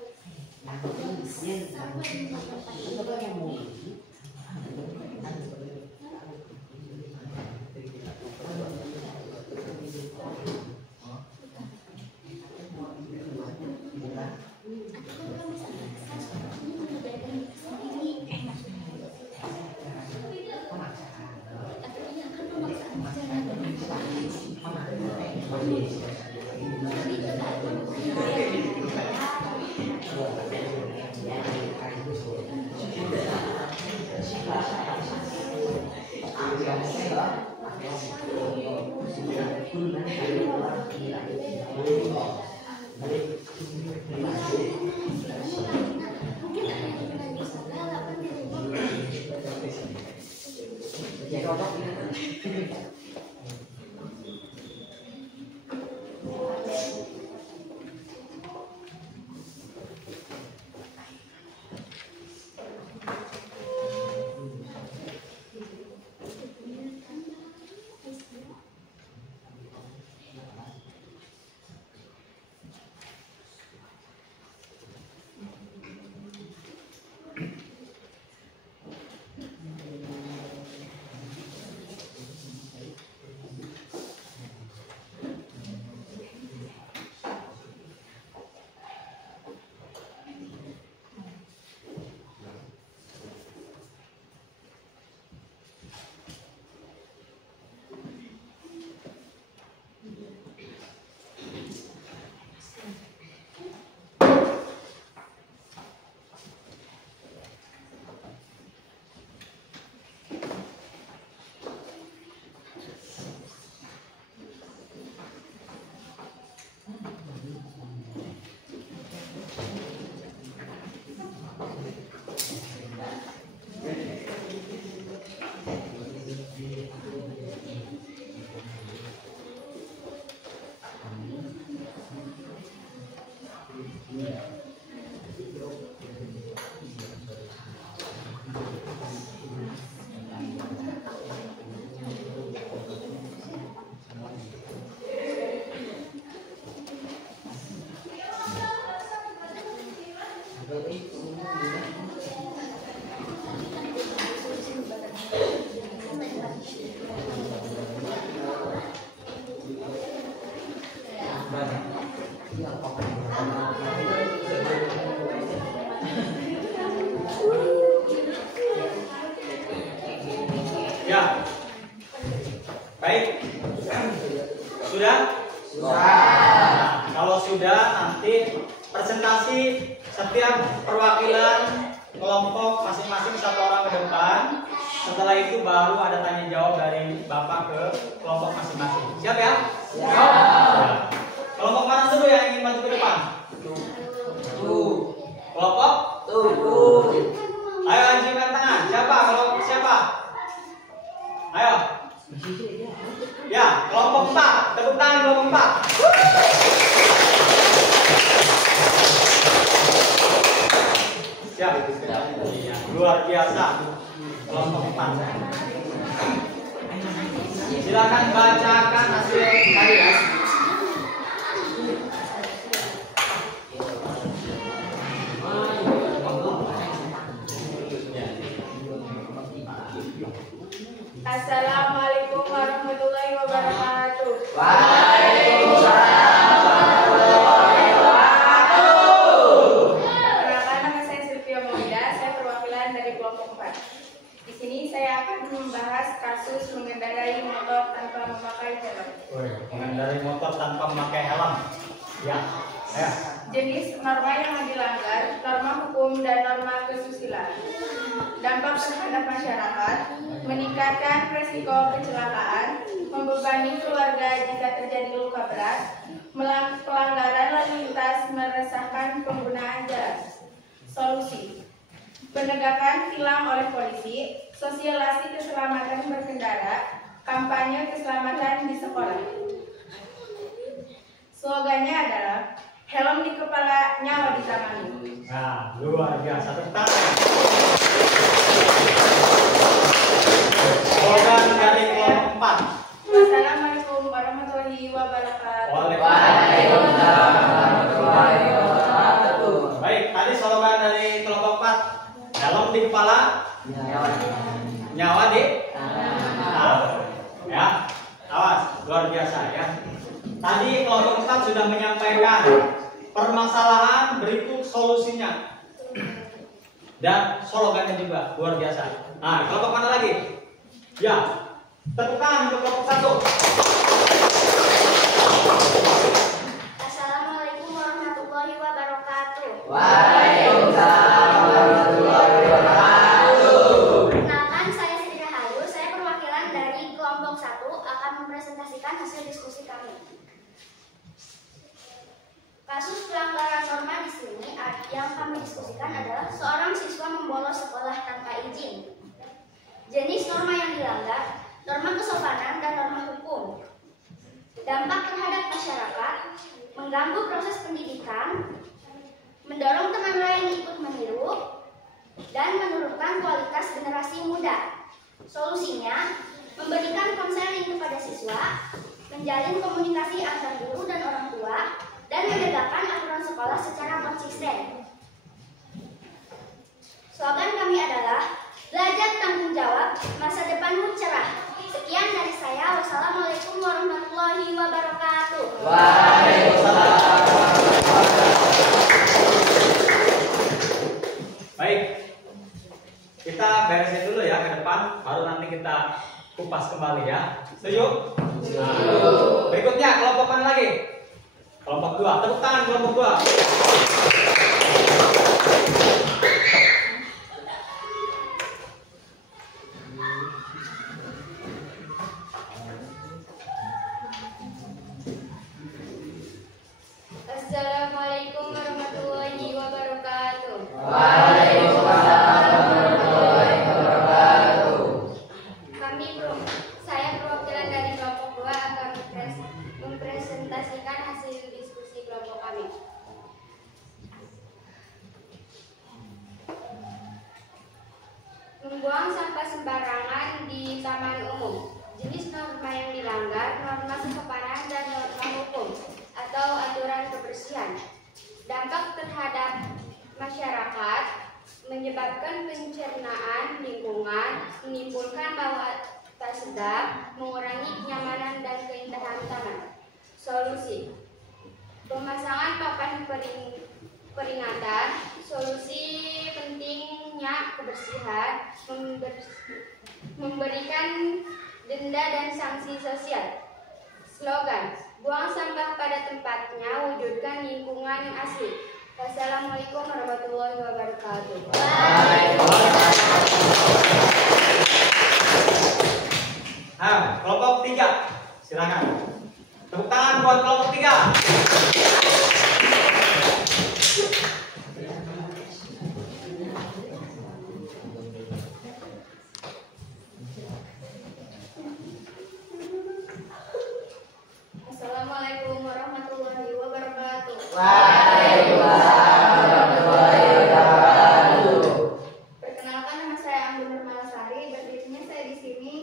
Ya, baik. Sudah? Kalau sudah, nanti presentasi setiap perwakilan kelompok masing-masing satu orang ke depan. Setelah itu baru ada tanya jawab dari Bapak ke kelompok masing-masing. Siap ya? Siap. Ya. Kelompok mana dulu yang ingin maju ke depan? Kelompok? Ayo lanjutkan tangan. Siapa? Siapa? Ayo. Ya, kelompok 4. Tepuk tangan kelompok 4. Siap. Luar biasa. Kelompok 4. Silakan bacakan hasil tadi ya. Assalamualaikum warahmatullahi wabarakatuh. Waalaikumsalam warahmatullahi wabarakatuh. Perkenalkan, nama saya Sylvia Maulida, saya perwakilan dari kelompok 4. Di sini saya akan membahas kasus mengendarai motor tanpa memakai helm. Mengendarai motor tanpa memakai helm. Ya. Ya. Jenis norma yang dilanggar, norma hukum dan norma kesusilaan. Dampak terhadap masyarakat, meningkatkan resiko kecelakaan, membebani keluarga jika terjadi luka berat, pelanggaran lalu lintas, meresahkan penggunaan jalan. Solusi: penegakan tilang oleh polisi, sosialisasi keselamatan berkendara, kampanye keselamatan di sekolah. Slogannya adalah helm di kepala, nyawa di tangan. Nah, luar biasa. Tepuk tangan. Slogan dari kelompok 4. Wassalamualaikum warahmatullahi wabarakatuh. Waalaikumsalam warahmatullahi wabarakatuh. Baik, tadi slogan dari kelompok 4. Helm di kepala, nyawa di tangan. Ya, awas, luar biasa ya. Tadi kelompok 4 sudah menyampaikan permasalahan, berikut solusinya. Dan slogannya juga luar biasa. Nah, kelompok mana lagi? Ya, tepuk tangan untuk kelompok 1. Assalamualaikum warahmatullahi wabarakatuh. Waalaikumsalam warahmatullahi wabarakatuh. Perkenalkan, saya Siti Rahayu. Saya perwakilan dari kelompok 1 akan mempresentasikan hasil diskusi kami. Kasus pelanggaran norma di sini yang kami diskusikan adalah seorang siswa membolos sekolah tanpa izin. Jenis norma yang dilanggar, norma kesopanan dan norma hukum. Dampak terhadap masyarakat, mengganggu proses pendidikan, mendorong teman lain ikut meniru, dan menurunkan kualitas generasi muda. Solusinya, memberikan konseling kepada siswa, menjalin komunikasi antar guru dan orang tua, dan menegakkan aturan sekolah secara konsisten. Slogan kami adalah belajar tanggung jawab, masa depanmu cerah. Sekian dari saya. Wassalamualaikum warahmatullahi wabarakatuh. Waalaikumsalam. Baik, kita beresin dulu ya ke depan, baru nanti kita kupas kembali ya. Setuju? Nah, berikutnya kelompok mana lagi? Kelompok 2, tepuk tangan kelompok 2. Assalamualaikum warahmatullahi wabarakatuh. Waalaikumsalam warahmatullahi wabarakatuh. Saya perwakilan dari kelompok 2 akan mempresentasikan hasil diskusi kelompok kami. Membuang sampah sembarangan di taman umum. Jenis norma yang dilanggar, norma kesopanan dan norma hukum atau aturan kebersihan. Dampak terhadap masyarakat, menyebabkan pencernaan lingkungan, menimbulkan bau tak sedap, mengurangi kenyamanan dan keindahan taman. Solusi: pemasangan papan peringatan. Solusi pentingnya kebersihan, memberikan denda dan sanksi sosial. Slogan: buang sampah pada tempatnya, wujudkan lingkungan yang asli. Wassalamualaikum warahmatullahi wabarakatuh. Nah, kelompok 3, silakan. Tepuk tangan buat kelompok 3. Assalamualaikum warahmatullahi wabarakatuh. Waalaikumsalam warahmatullahi wabarakatuh. Perkenalkan, nama saya Anggun Nurmalasari. Berdirinya saya di sini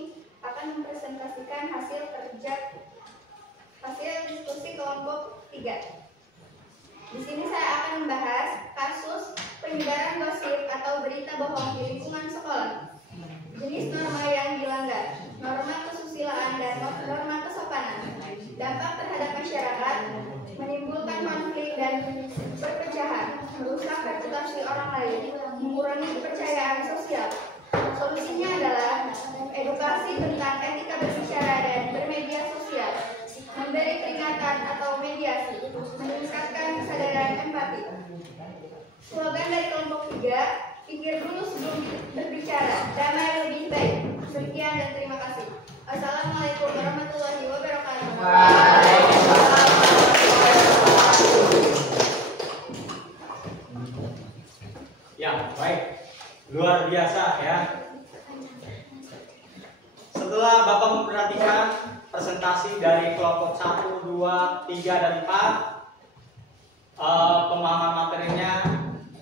akan mempresentasikan hasil diskusi kelompok 3. Di sini saya akan membahas kasus penyebaran gosip atau berita bohong di lingkungan sekolah. Jenis norma yang dilanggar, norma kesusilaan dan norma kesopanan. Dampak terhadap masyarakat, menimbulkan konflik dan perpecahan, merusak reputasi orang lain, mengurangi kepercayaan sosial. Solusinya adalah edukasi tentang etika berbicara dan bermedia sosial, memberi peringatan atau mediasi, meningkatkan kesadaran empati. Slogan dari kelompok 3, pikir dulu sebelum berbicara, damai lebih baik. Sekian dan terima kasih. Assalamualaikum warahmatullahi wabarakatuh. Ya, baik. Luar biasa ya. Setelah Bapak memperhatikan presentasi dari kelompok 1, 2, 3, dan 4, pemahaman materinya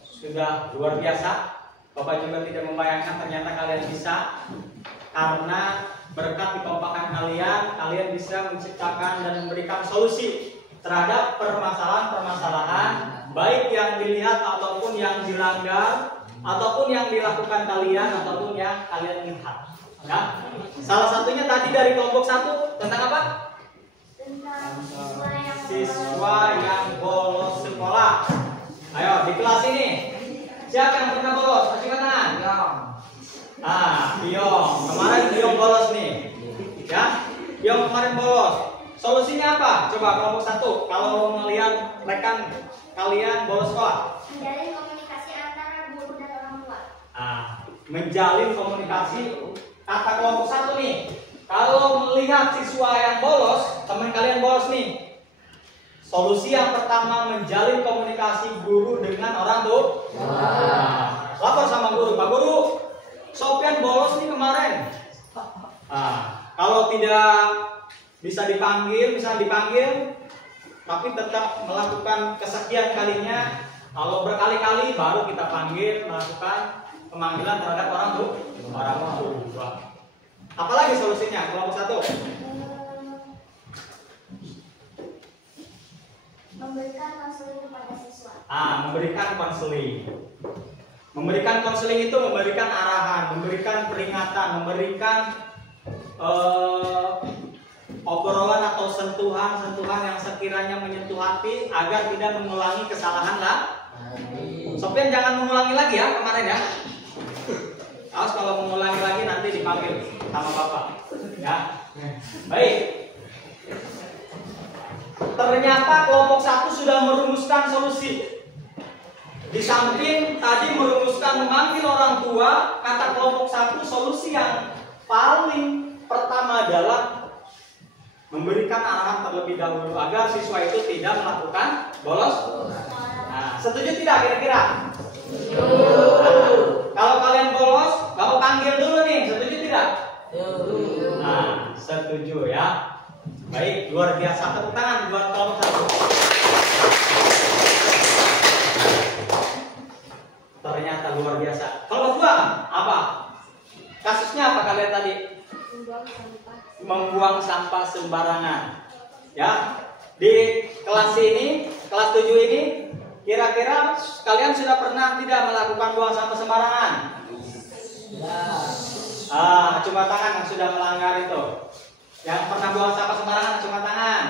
sudah luar biasa. Bapak juga tidak membayangkan ternyata kalian bisa, karena berkat dikompakan kalian bisa menciptakan dan memberikan solusi terhadap permasalahan-permasalahan, baik yang dilihat ataupun yang dilanggar, ataupun yang dilakukan kalian, ataupun yang kalian lihat. Ya. Salah satunya tadi dari kelompok 1 tentang apa? Tentang Siswa yang bolos sekolah. Ayo di kelas ini, siapa yang pernah bolos? Angkat tangan. Biong. Kemarin Biong bolos nih. Ya, Biong kemarin bolos. Solusinya apa? Coba kelompok 1. Kalau melihat rekan kalian bolos sekolah. menjalin komunikasi antara guru dan orang tua. Menjalin komunikasi. Kata kelompok 1 nih. Kalau melihat siswa yang bolos, teman kalian bolos nih. Solusi yang pertama, menjalin komunikasi guru dengan orang tua. Lapor sama guru, Pak Guru, Sofyan bolos nih kemarin. Kalau tidak bisa dipanggil, tapi tetap melakukan kesekian kalinya. Kalau berkali-kali baru kita panggil, melakukan pemanggilan terhadap orang tua. Apalagi solusinya kelompok 1? Memberikan konseling kepada siswa. Memberikan konseling. Memberikan konseling itu memberikan arahan, memberikan peringatan, memberikan obrolan atau sentuhan yang sekiranya menyentuh hati agar tidak mengulangi kesalahan lah. Sofyan jangan mengulangi lagi ya kemarin ya. Awas kalau mengulangi lagi nanti dipanggil sama bapak. Ya. Baik. Ternyata kelompok 1 sudah merumuskan solusi. Di samping tadi merumuskan memanggil orang tua, kata kelompok 1 solusi yang paling pertama adalah memberikan arahan terlebih dahulu agar siswa itu tidak melakukan bolos. Setuju tidak kira-kira? Kalau kalian bolos, kamu panggil dulu nih, setuju tidak? Setuju ya. Baik, luar biasa. Tepuk tangan buat kelompok 1. Ternyata luar biasa. Kelompok 2 apa? Kasusnya apa kalian tadi? Membuang sampah sembarangan. Ya. Di kelas ini, kelas 7 ini, kira-kira kalian sudah pernah tidak melakukan buang sampah sembarangan? Cuma tangan yang sudah melanggar itu. Yang pernah buang sampah sembarangan, cuma tangan.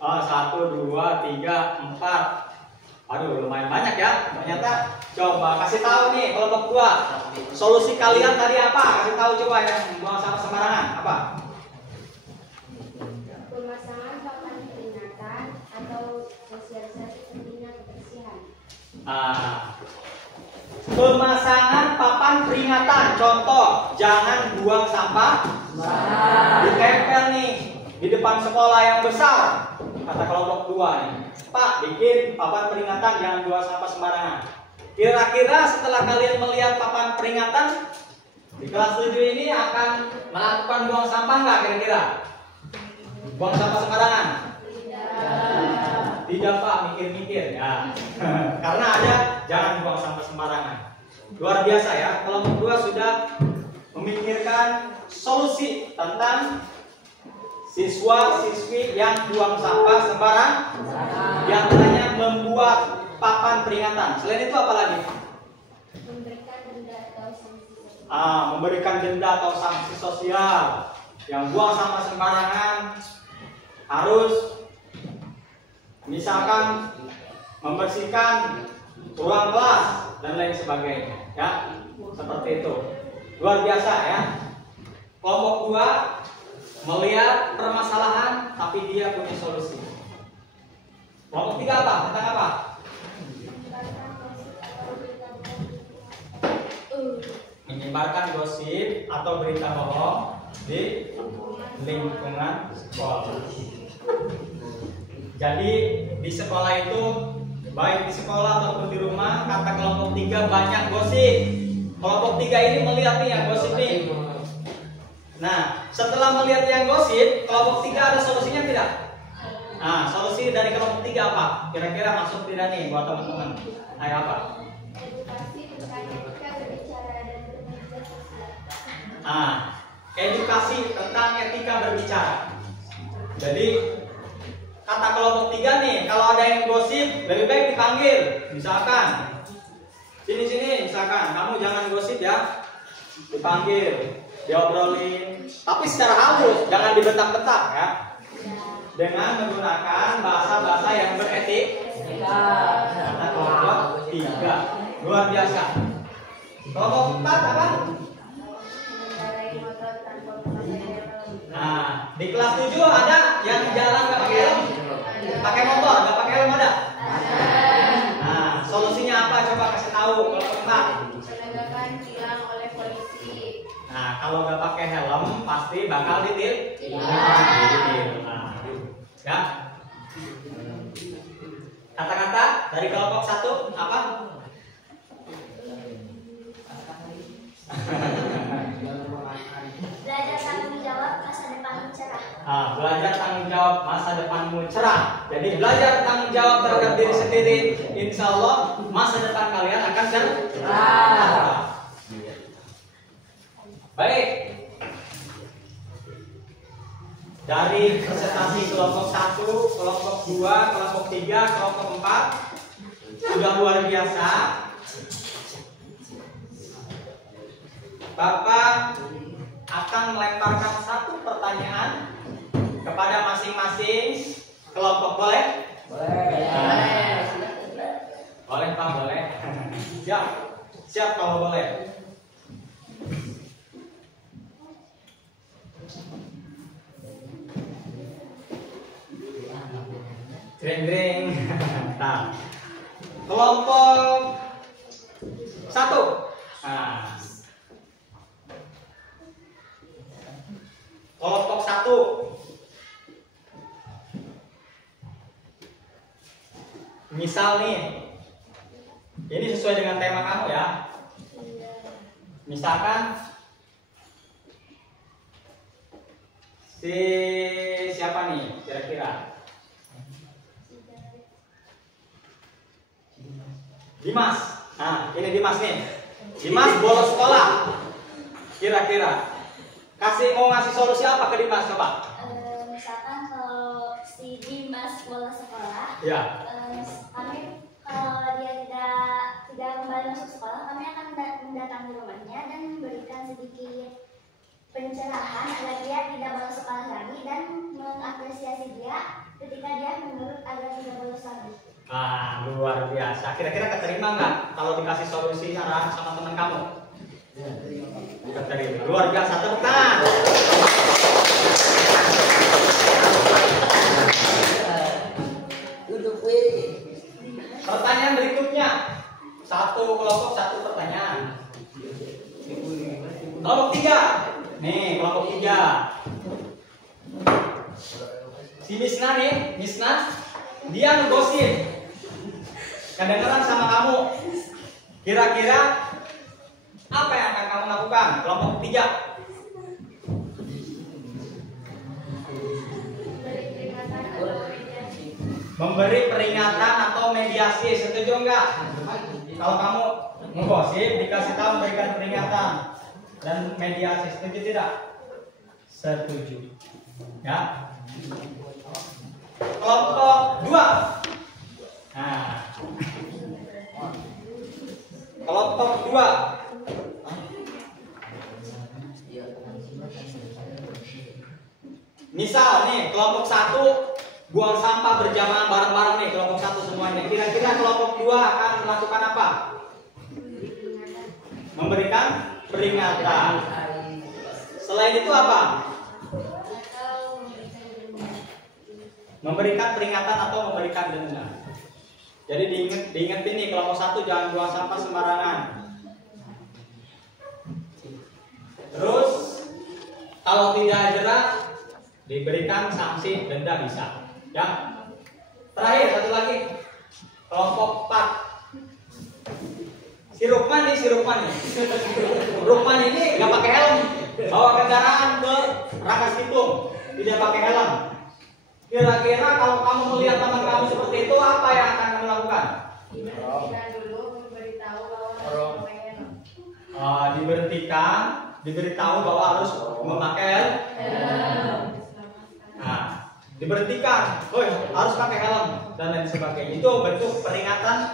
1, 2, 3, 4. Aduh, lumayan banyak ya. Ternyata coba kasih tahu nih kelompok 2. Solusi kalian tadi apa? Kasih tahu coba yang buang sampah sembarangan apa? Pemasangan papan peringatan atau sosialisasi pentingnya kebersihan. Pemasangan papan peringatan. Contoh, jangan buang sampah ditempel nih di depan sekolah yang besar. Kata kelompok 2 nih, Pak, bikin papan peringatan jangan buang sampah sembarangan. Kira-kira setelah kalian melihat papan peringatan di kelas 7 ini akan melakukan buang sampah nggak kira-kira? Buang sampah sembarangan? Tidak Pak, mikir-mikir ya. Karena ada jangan buang sampah sembarangan. Luar biasa ya, kelompok 2 sudah memikirkan solusi tentang siswa-siswi yang buang sampah sembarangan. Di antaranya membuat papan peringatan. Selain itu apa lagi? Memberikan denda atau sanksi sosial. Memberikan denda atau sanksi sosial. Yang buang sampah sembarangan harus misalkan membersihkan ruang kelas dan lain sebagainya, ya, seperti itu. Luar biasa ya. Kelompok 2 melihat permasalahan tapi dia punya solusi. Kelompok 3 apa? Tentang apa? Menyebarkan gosip atau berita bohong di lingkungan sekolah. Jadi di sekolah itu baik di sekolah ataupun di rumah, kata kelompok 3 banyak gosip. Kelompok 3 ini melihat nih yang gosip nih. Nah, setelah melihat yang gosip, kelompok 3 ada solusinya tidak? Nah, solusi dari kelompok 3 apa? Kira-kira masuk tidak nih buat teman-teman? Ayo apa? Edukasi tentang etika berbicara dan bermedia sosial. Edukasi tentang etika berbicara. Jadi kata kelompok 3 nih, kalau ada yang gosip lebih baik dipanggil. Misalkan sini misalkan kamu jangan gosip ya, dipanggil, diobrolin, tapi secara halus, jangan dibentak-bentak ya, dengan menggunakan bahasa-bahasa yang beretik. Kata kelompok 3 luar biasa. Kelompok 4 apa? Nah, di kelas 7 ada yang jalan nggak pakai helm? Pakai motor nggak pakai helm ada? Nah, solusinya apa? Coba kasih tahu kelompok 4. Penegakan tilang oleh polisi. Nah, kalau nggak pakai helm pasti bakal ditilang. Nah, ya. Kata-kata dari kelompok 1 apa? Belajar tanggung jawab masa depanmu cerah. Belajar tanggung jawab masa depanmu cerah. Jadi belajar tanggung jawab terhadap diri sendiri, insya Allah masa depan kalian akan cerah. Baik. Dari presentasi kelompok 1, kelompok 2, kelompok 3, kelompok 4 sudah luar biasa. Bapak akan melemparkan satu pertanyaan kepada masing-masing kelompok, boleh? Boleh Pak, boleh. Siap kalau boleh. Greng-greng. Nah, kelompok 1. Nah, kelompok 1. Misal nih, ini sesuai dengan tema kamu ya. Misalkan siapa nih kira-kira? Dimas. Nah, ini Dimas nih. Dimas bolos sekolah. Kira-kira mau ngasih solusi apa ke Dimas coba? Misalkan kalau si Dimas bolos sekolah, Ya. kami kalau dia tidak kembali masuk sekolah, kami akan mendatangi rumahnya dan memberikan sedikit pencerahan agar dia tidak bolos sekolah lagi dan mengapresiasi dia ketika dia menurut agar tidak bolos lagi. Luar biasa. Kira-kira keterima nggak kalau dikasih solusi arahan sama teman kamu? Keterima. Luar biasa, tepuk tangan. Pertanyaan berikutnya. Satu kelompok, satu pertanyaan. Kelompok 3. Nih, kelompok 3. Si Misna nih, dia ngegosip. Kedengeran sama kamu. Kira-kira apa yang akan kamu lakukan? Kelompok 3. Memberi peringatan atau mediasi. Setuju enggak? Kalau kamu ngegosip dikasih tahu memberikan peringatan dan mediasi, setuju tidak? Setuju. Ya. Kelompok 2. Nah, kelompok 2. Misal nih, kelompok 1 buang sampah berjamaah bareng-bareng nih, kelompok 1 semuanya. Kira-kira kelompok 2 akan melakukan apa? Memberikan peringatan. Selain itu apa? Memberikan peringatan atau memberikan denda. Jadi diingetin nih, kelompok 1 jangan buang sampah sembarangan. Terus kalau tidak jelas diberikan sanksi denda bisa. Ya. Terakhir satu lagi. Kelompok 4. Si Rukman nih. Rukman ini nggak pakai helm, bawa kendaraan ke Rangkas Bitung, tidak pakai helm. Kira-kira kalau kamu melihat teman kamu seperti itu, apa yang akan kamu lakukan? Diberhentikan dulu, memberitahu bahwa harus memakai helm. Diberitahu bahwa harus memakai helm. Nah, diberhentikan, harus pakai helm dan lain sebagainya. Itu bentuk peringatan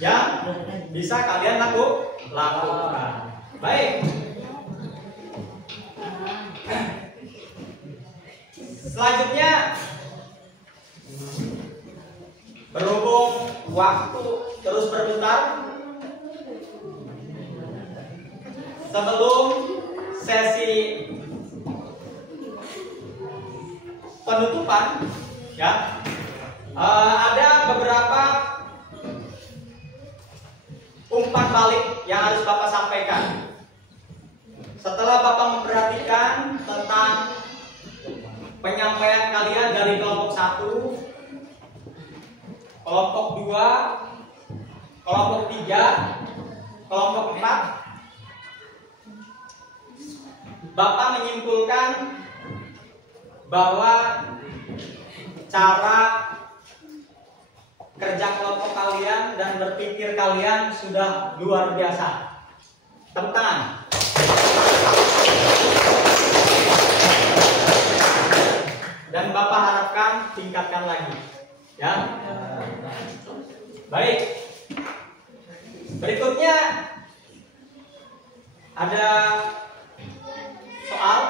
yang bisa kalian lakukan. Baik. Selanjutnya, berhubung waktu terus berputar, sebelum sesi penutupan, ya, ada beberapa umpan balik yang harus Bapak sampaikan. Setelah Bapak memperhatikan tentang penyampaian kalian dari kelompok 1, kelompok 2, kelompok 3, kelompok 4, Bapak menyimpulkan bahwa cara kerja kelompok kalian dan berpikir kalian sudah luar biasa. Tepuk tangan. Dan Bapak harapkan tingkatkan lagi, ya. Baik. Berikutnya ada soal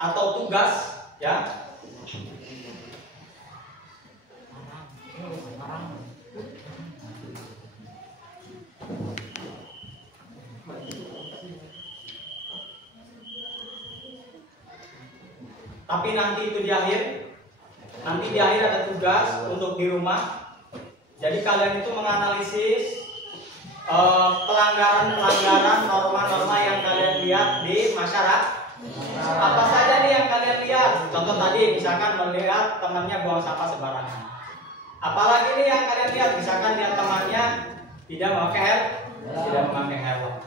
atau tugas, ya. Tapi nanti itu di akhir. Nanti di akhir ada tugas untuk di rumah. Jadi kalian itu menganalisis pelanggaran-pelanggaran norma-norma yang kalian lihat di masyarakat. Apa saja nih yang kalian lihat? Contoh tadi misalkan melihat temannya buang sampah sembarangan. Apalagi nih yang kalian lihat? Misalkan lihat temannya tidak memakai helm,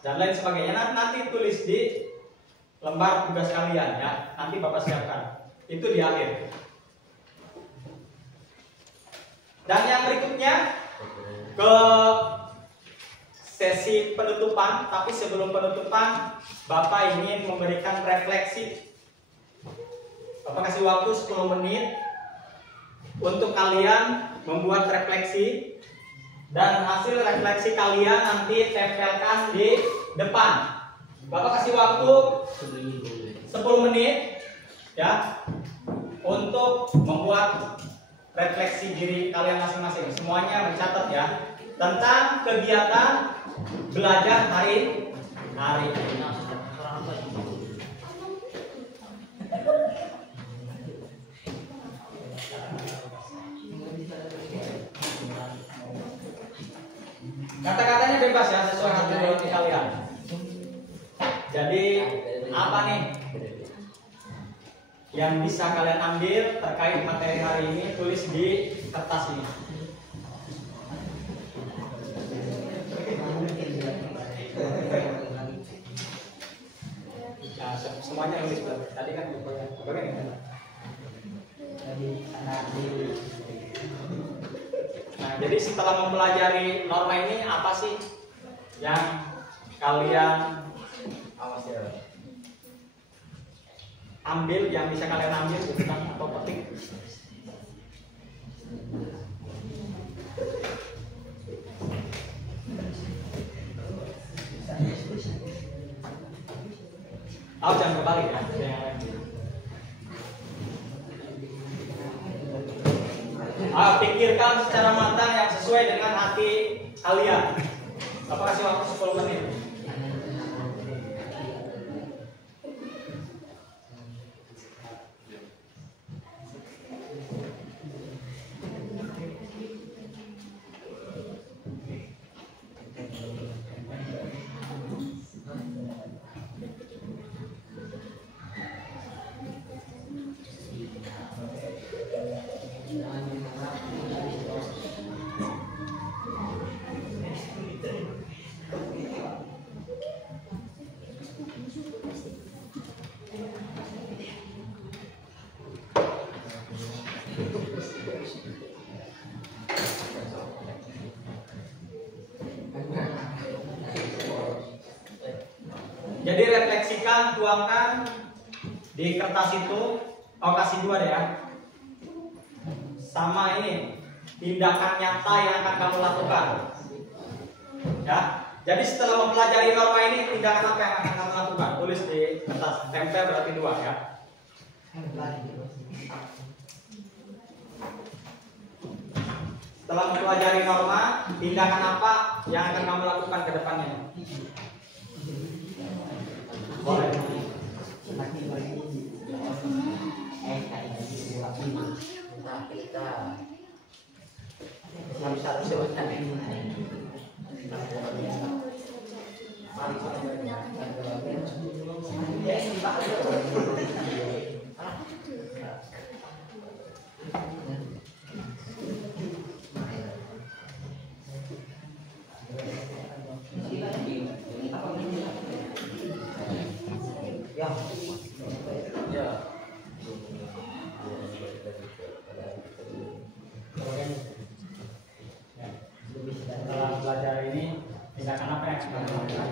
dan lain sebagainya. Nanti tulis di lembar tugas kalian, ya. Nanti Bapak siapkan. Itu di akhir. Dan yang berikutnya ke sesi penutupan. Tapi sebelum penutupan, Bapak ingin memberikan refleksi. Bapak kasih waktu 10 menit untuk kalian membuat refleksi, dan hasil refleksi kalian nanti tempelkan di depan. Bapak kasih waktu 10 menit, ya, untuk membuat refleksi diri kalian masing-masing. Semuanya mencatat, ya, tentang kegiatan belajar hari ini. Kata-katanya bebas, ya, sesuai hati nurani kalian. Jadi apa nih yang bisa kalian ambil terkait materi hari ini? Tulis di kertas ini. Nah, semuanya tulis. Tadi kan bagaimana? Nah, jadi setelah mempelajari norma ini, apa sih yang kalian ambil, yang bisa kalian ambil tentang atau petik? Jangan kebalik, ya. Pikirkan secara matang yang sesuai dengan hati kalian. Bapak kasih waktu 10 menit. Jadi refleksikan, tuangkan di kertas itu. Oh, kasih 2 deh ya. Sama ini tindakan nyata yang akan kamu lakukan. Ya. Jadi setelah mempelajari norma ini, tindakan apa yang akan kamu lakukan? Tulis di kertas. Tempel berarti 2 ya. Setelah mempelajari norma, tindakan apa yang akan kamu lakukan ke depannya? Boleh. Setelah belajar ini, tindakan apa yang akan kamu lakukan?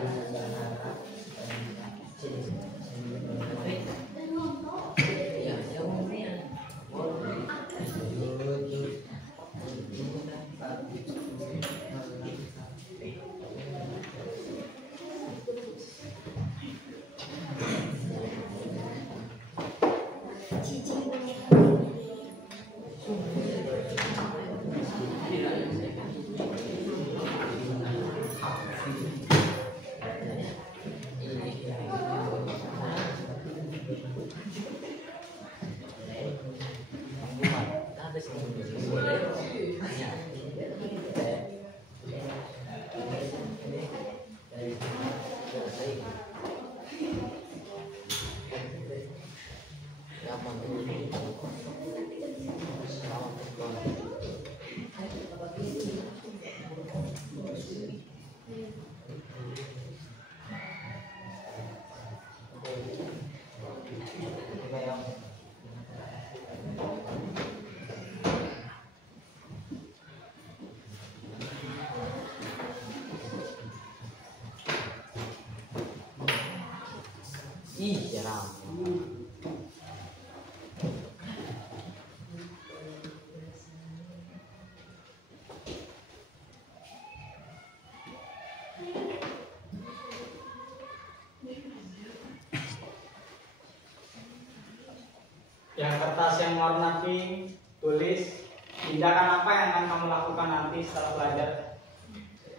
Yang kertas yang warna pink, tulis tindakan apa yang akan kamu lakukan nanti setelah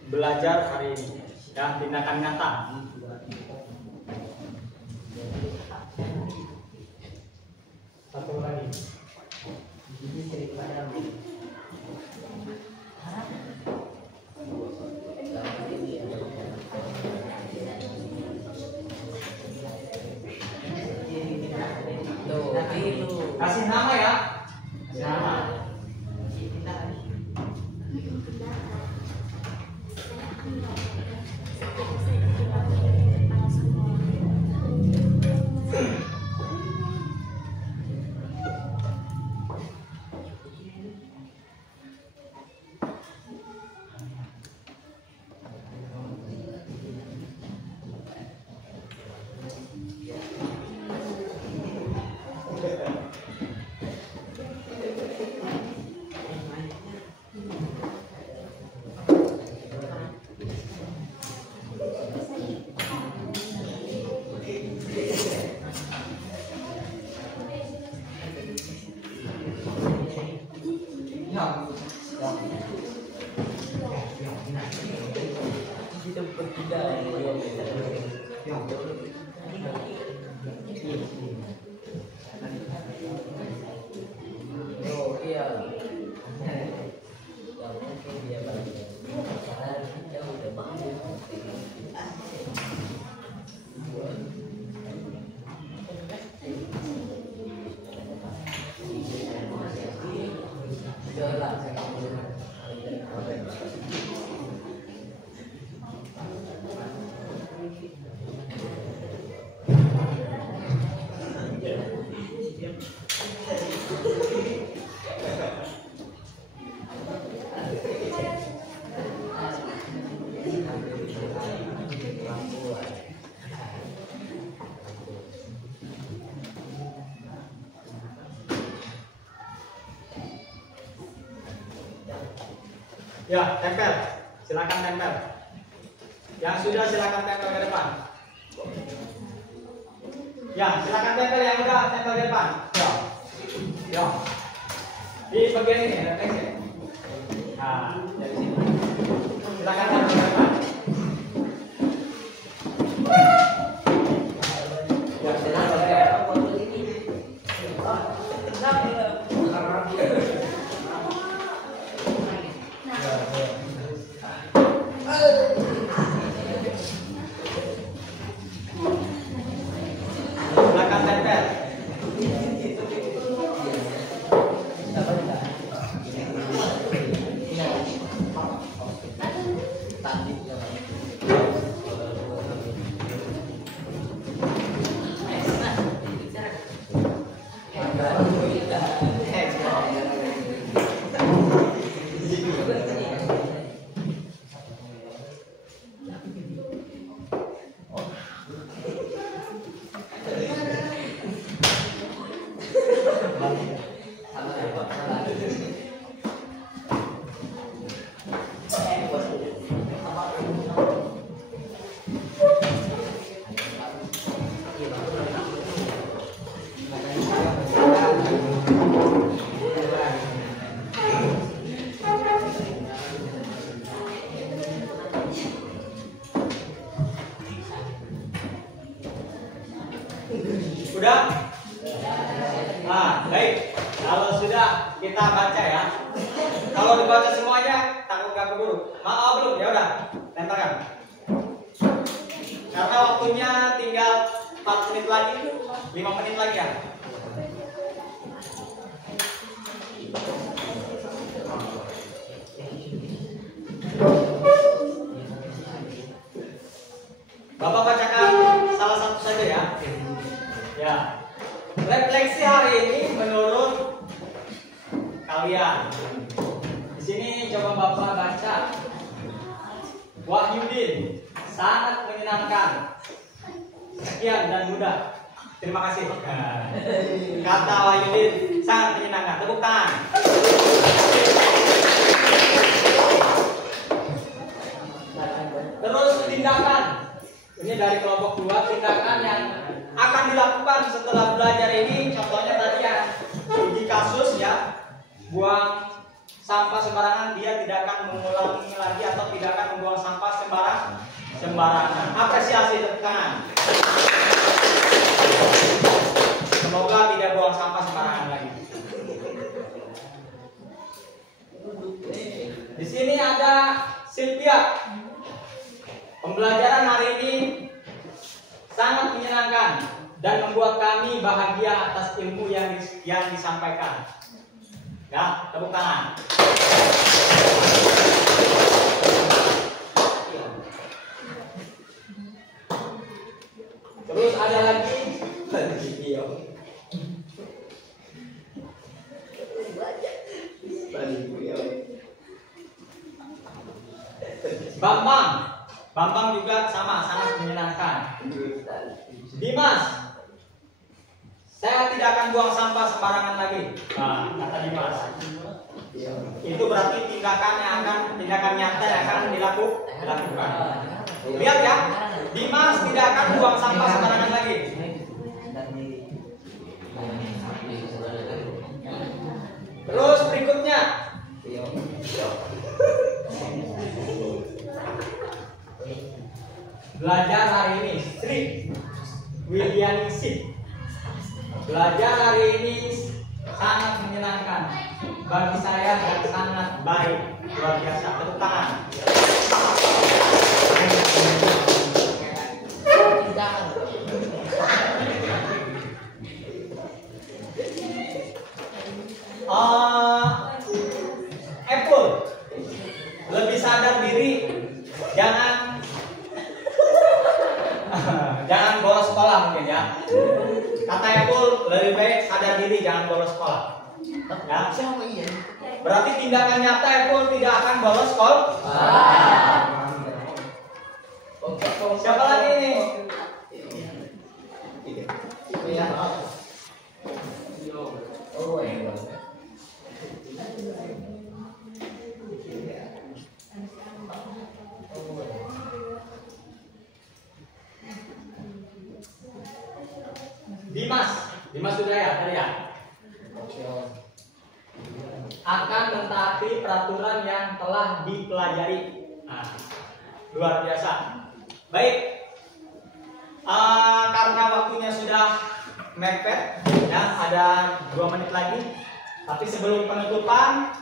belajar hari ini. Ya, tindakan nyata. Satu lagi. Kasih nama ya. Kasih nama. Ya, tempel. Silakan tempel. Yang sudah silakan tempel ke depan. Ya, silakan tempel yang udah tempel ke depan. Ya. Ya. Di bagian ini ada teks ya. Nah, dari sini. Silakan tempel ke depan. Ya, silakan tempel. Silakan tempel. Sudah? Nah, baik. Kalau sudah kita baca ya. Kalau dibaca semuanya takut gak keburu. Mau belum? Ya udah, lemparkan. Karena waktunya tinggal 4 menit lagi, 5 menit lagi ya. Bapak bacakan salah satu saja ya. Ya. Refleksi hari ini menurut kalian. Di sini coba Bapak baca. Wahyudin, sangat menyenangkan. Sekian dan mudah. Terima kasih. Kata Wahyudin sangat menyenangkan. Tepuk tangan. Terus tindakan. Ini dari kelompok 2, tindakan yang akan dilakukan setelah belajar ini. Contohnya tadi yang uji kasus ya, buang sampah sembarangan, dia tidak akan mengulangi lagi atau tidak akan membuang sampah sembarangan. Apresiasi, tepuk tangan. Semoga tidak buang sampah sembarangan lagi. Di sini ada Sylvia. Pembelajaran hari ini sangat menyenangkan dan membuat kami bahagia atas ilmu yang disampaikan. Ya, tepuk tangan. Terus ada lagi Bambang juga sama, sangat menyenangkan. Dimas, saya tidak akan buang sampah sembarangan lagi. Nah, kata Dimas. Itu berarti tindakan nyata yang akan dilakukan. Lihat ya, Dimas tidak akan buang sampah sembarangan lagi. Terus berikutnya, belajar hari ini Sri Widyaningsih. Belajar hari ini sangat menyenangkan bagi saya dan sangat baik, luar biasa. Tepuk tangan. Apple lebih sadar diri, jangan bolos sekolah mungkin ya. Kata Apple lebih baik sadar diri, jangan bolos sekolah. Ya. Berarti tindakan nyata Apple tidak akan bolos sekolah. Siapa lagi ini? 5 sudah ya tadi ya. Akan mentaati peraturan yang telah dipelajari. Nah, luar biasa. Baik. Karena waktunya sudah mepet, ya ada 2 menit lagi. Tapi sebelum penutupan,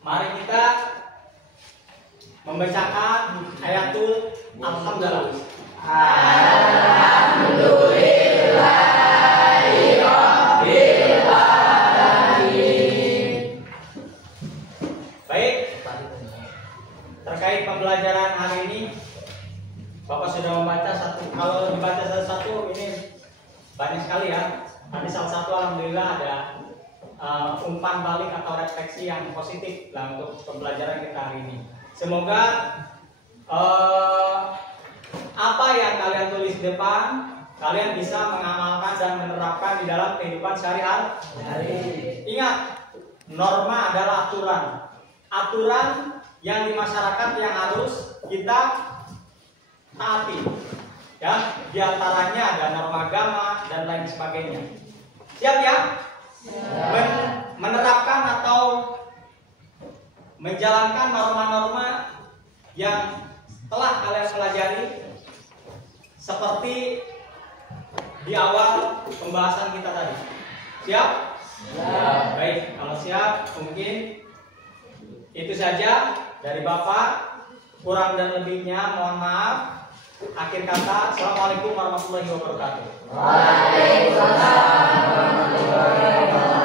mari kita membacakan ayatul alhamdulillah. Baik, terkait pembelajaran hari ini, Bapak sudah membaca satu. Kalau dibaca satu-satu ini banyak sekali ya. Tadi salah satu alhamdulillah ada umpan balik atau refleksi yang positif lah untuk pembelajaran kita hari ini. Semoga apa yang kalian tulis di depan kalian bisa mengamalkan dan menerapkan di dalam kehidupan sehari-hari. Ingat, norma adalah aturan. Aturan yang di masyarakat yang harus kita taati. Ya, di antaranya ada norma agama dan lain sebagainya. Siap ya? Menerapkan atau menjalankan norma-norma yang telah kalian pelajari seperti di awal pembahasan kita tadi. Siap? Siap. Baik, kalau siap mungkin itu saja dari Bapak. Kurang dan lebihnya mohon maaf. Akhir kata, Assalamualaikum warahmatullahi wabarakatuh. Waalaikumsalam warahmatullahi wabarakatuh.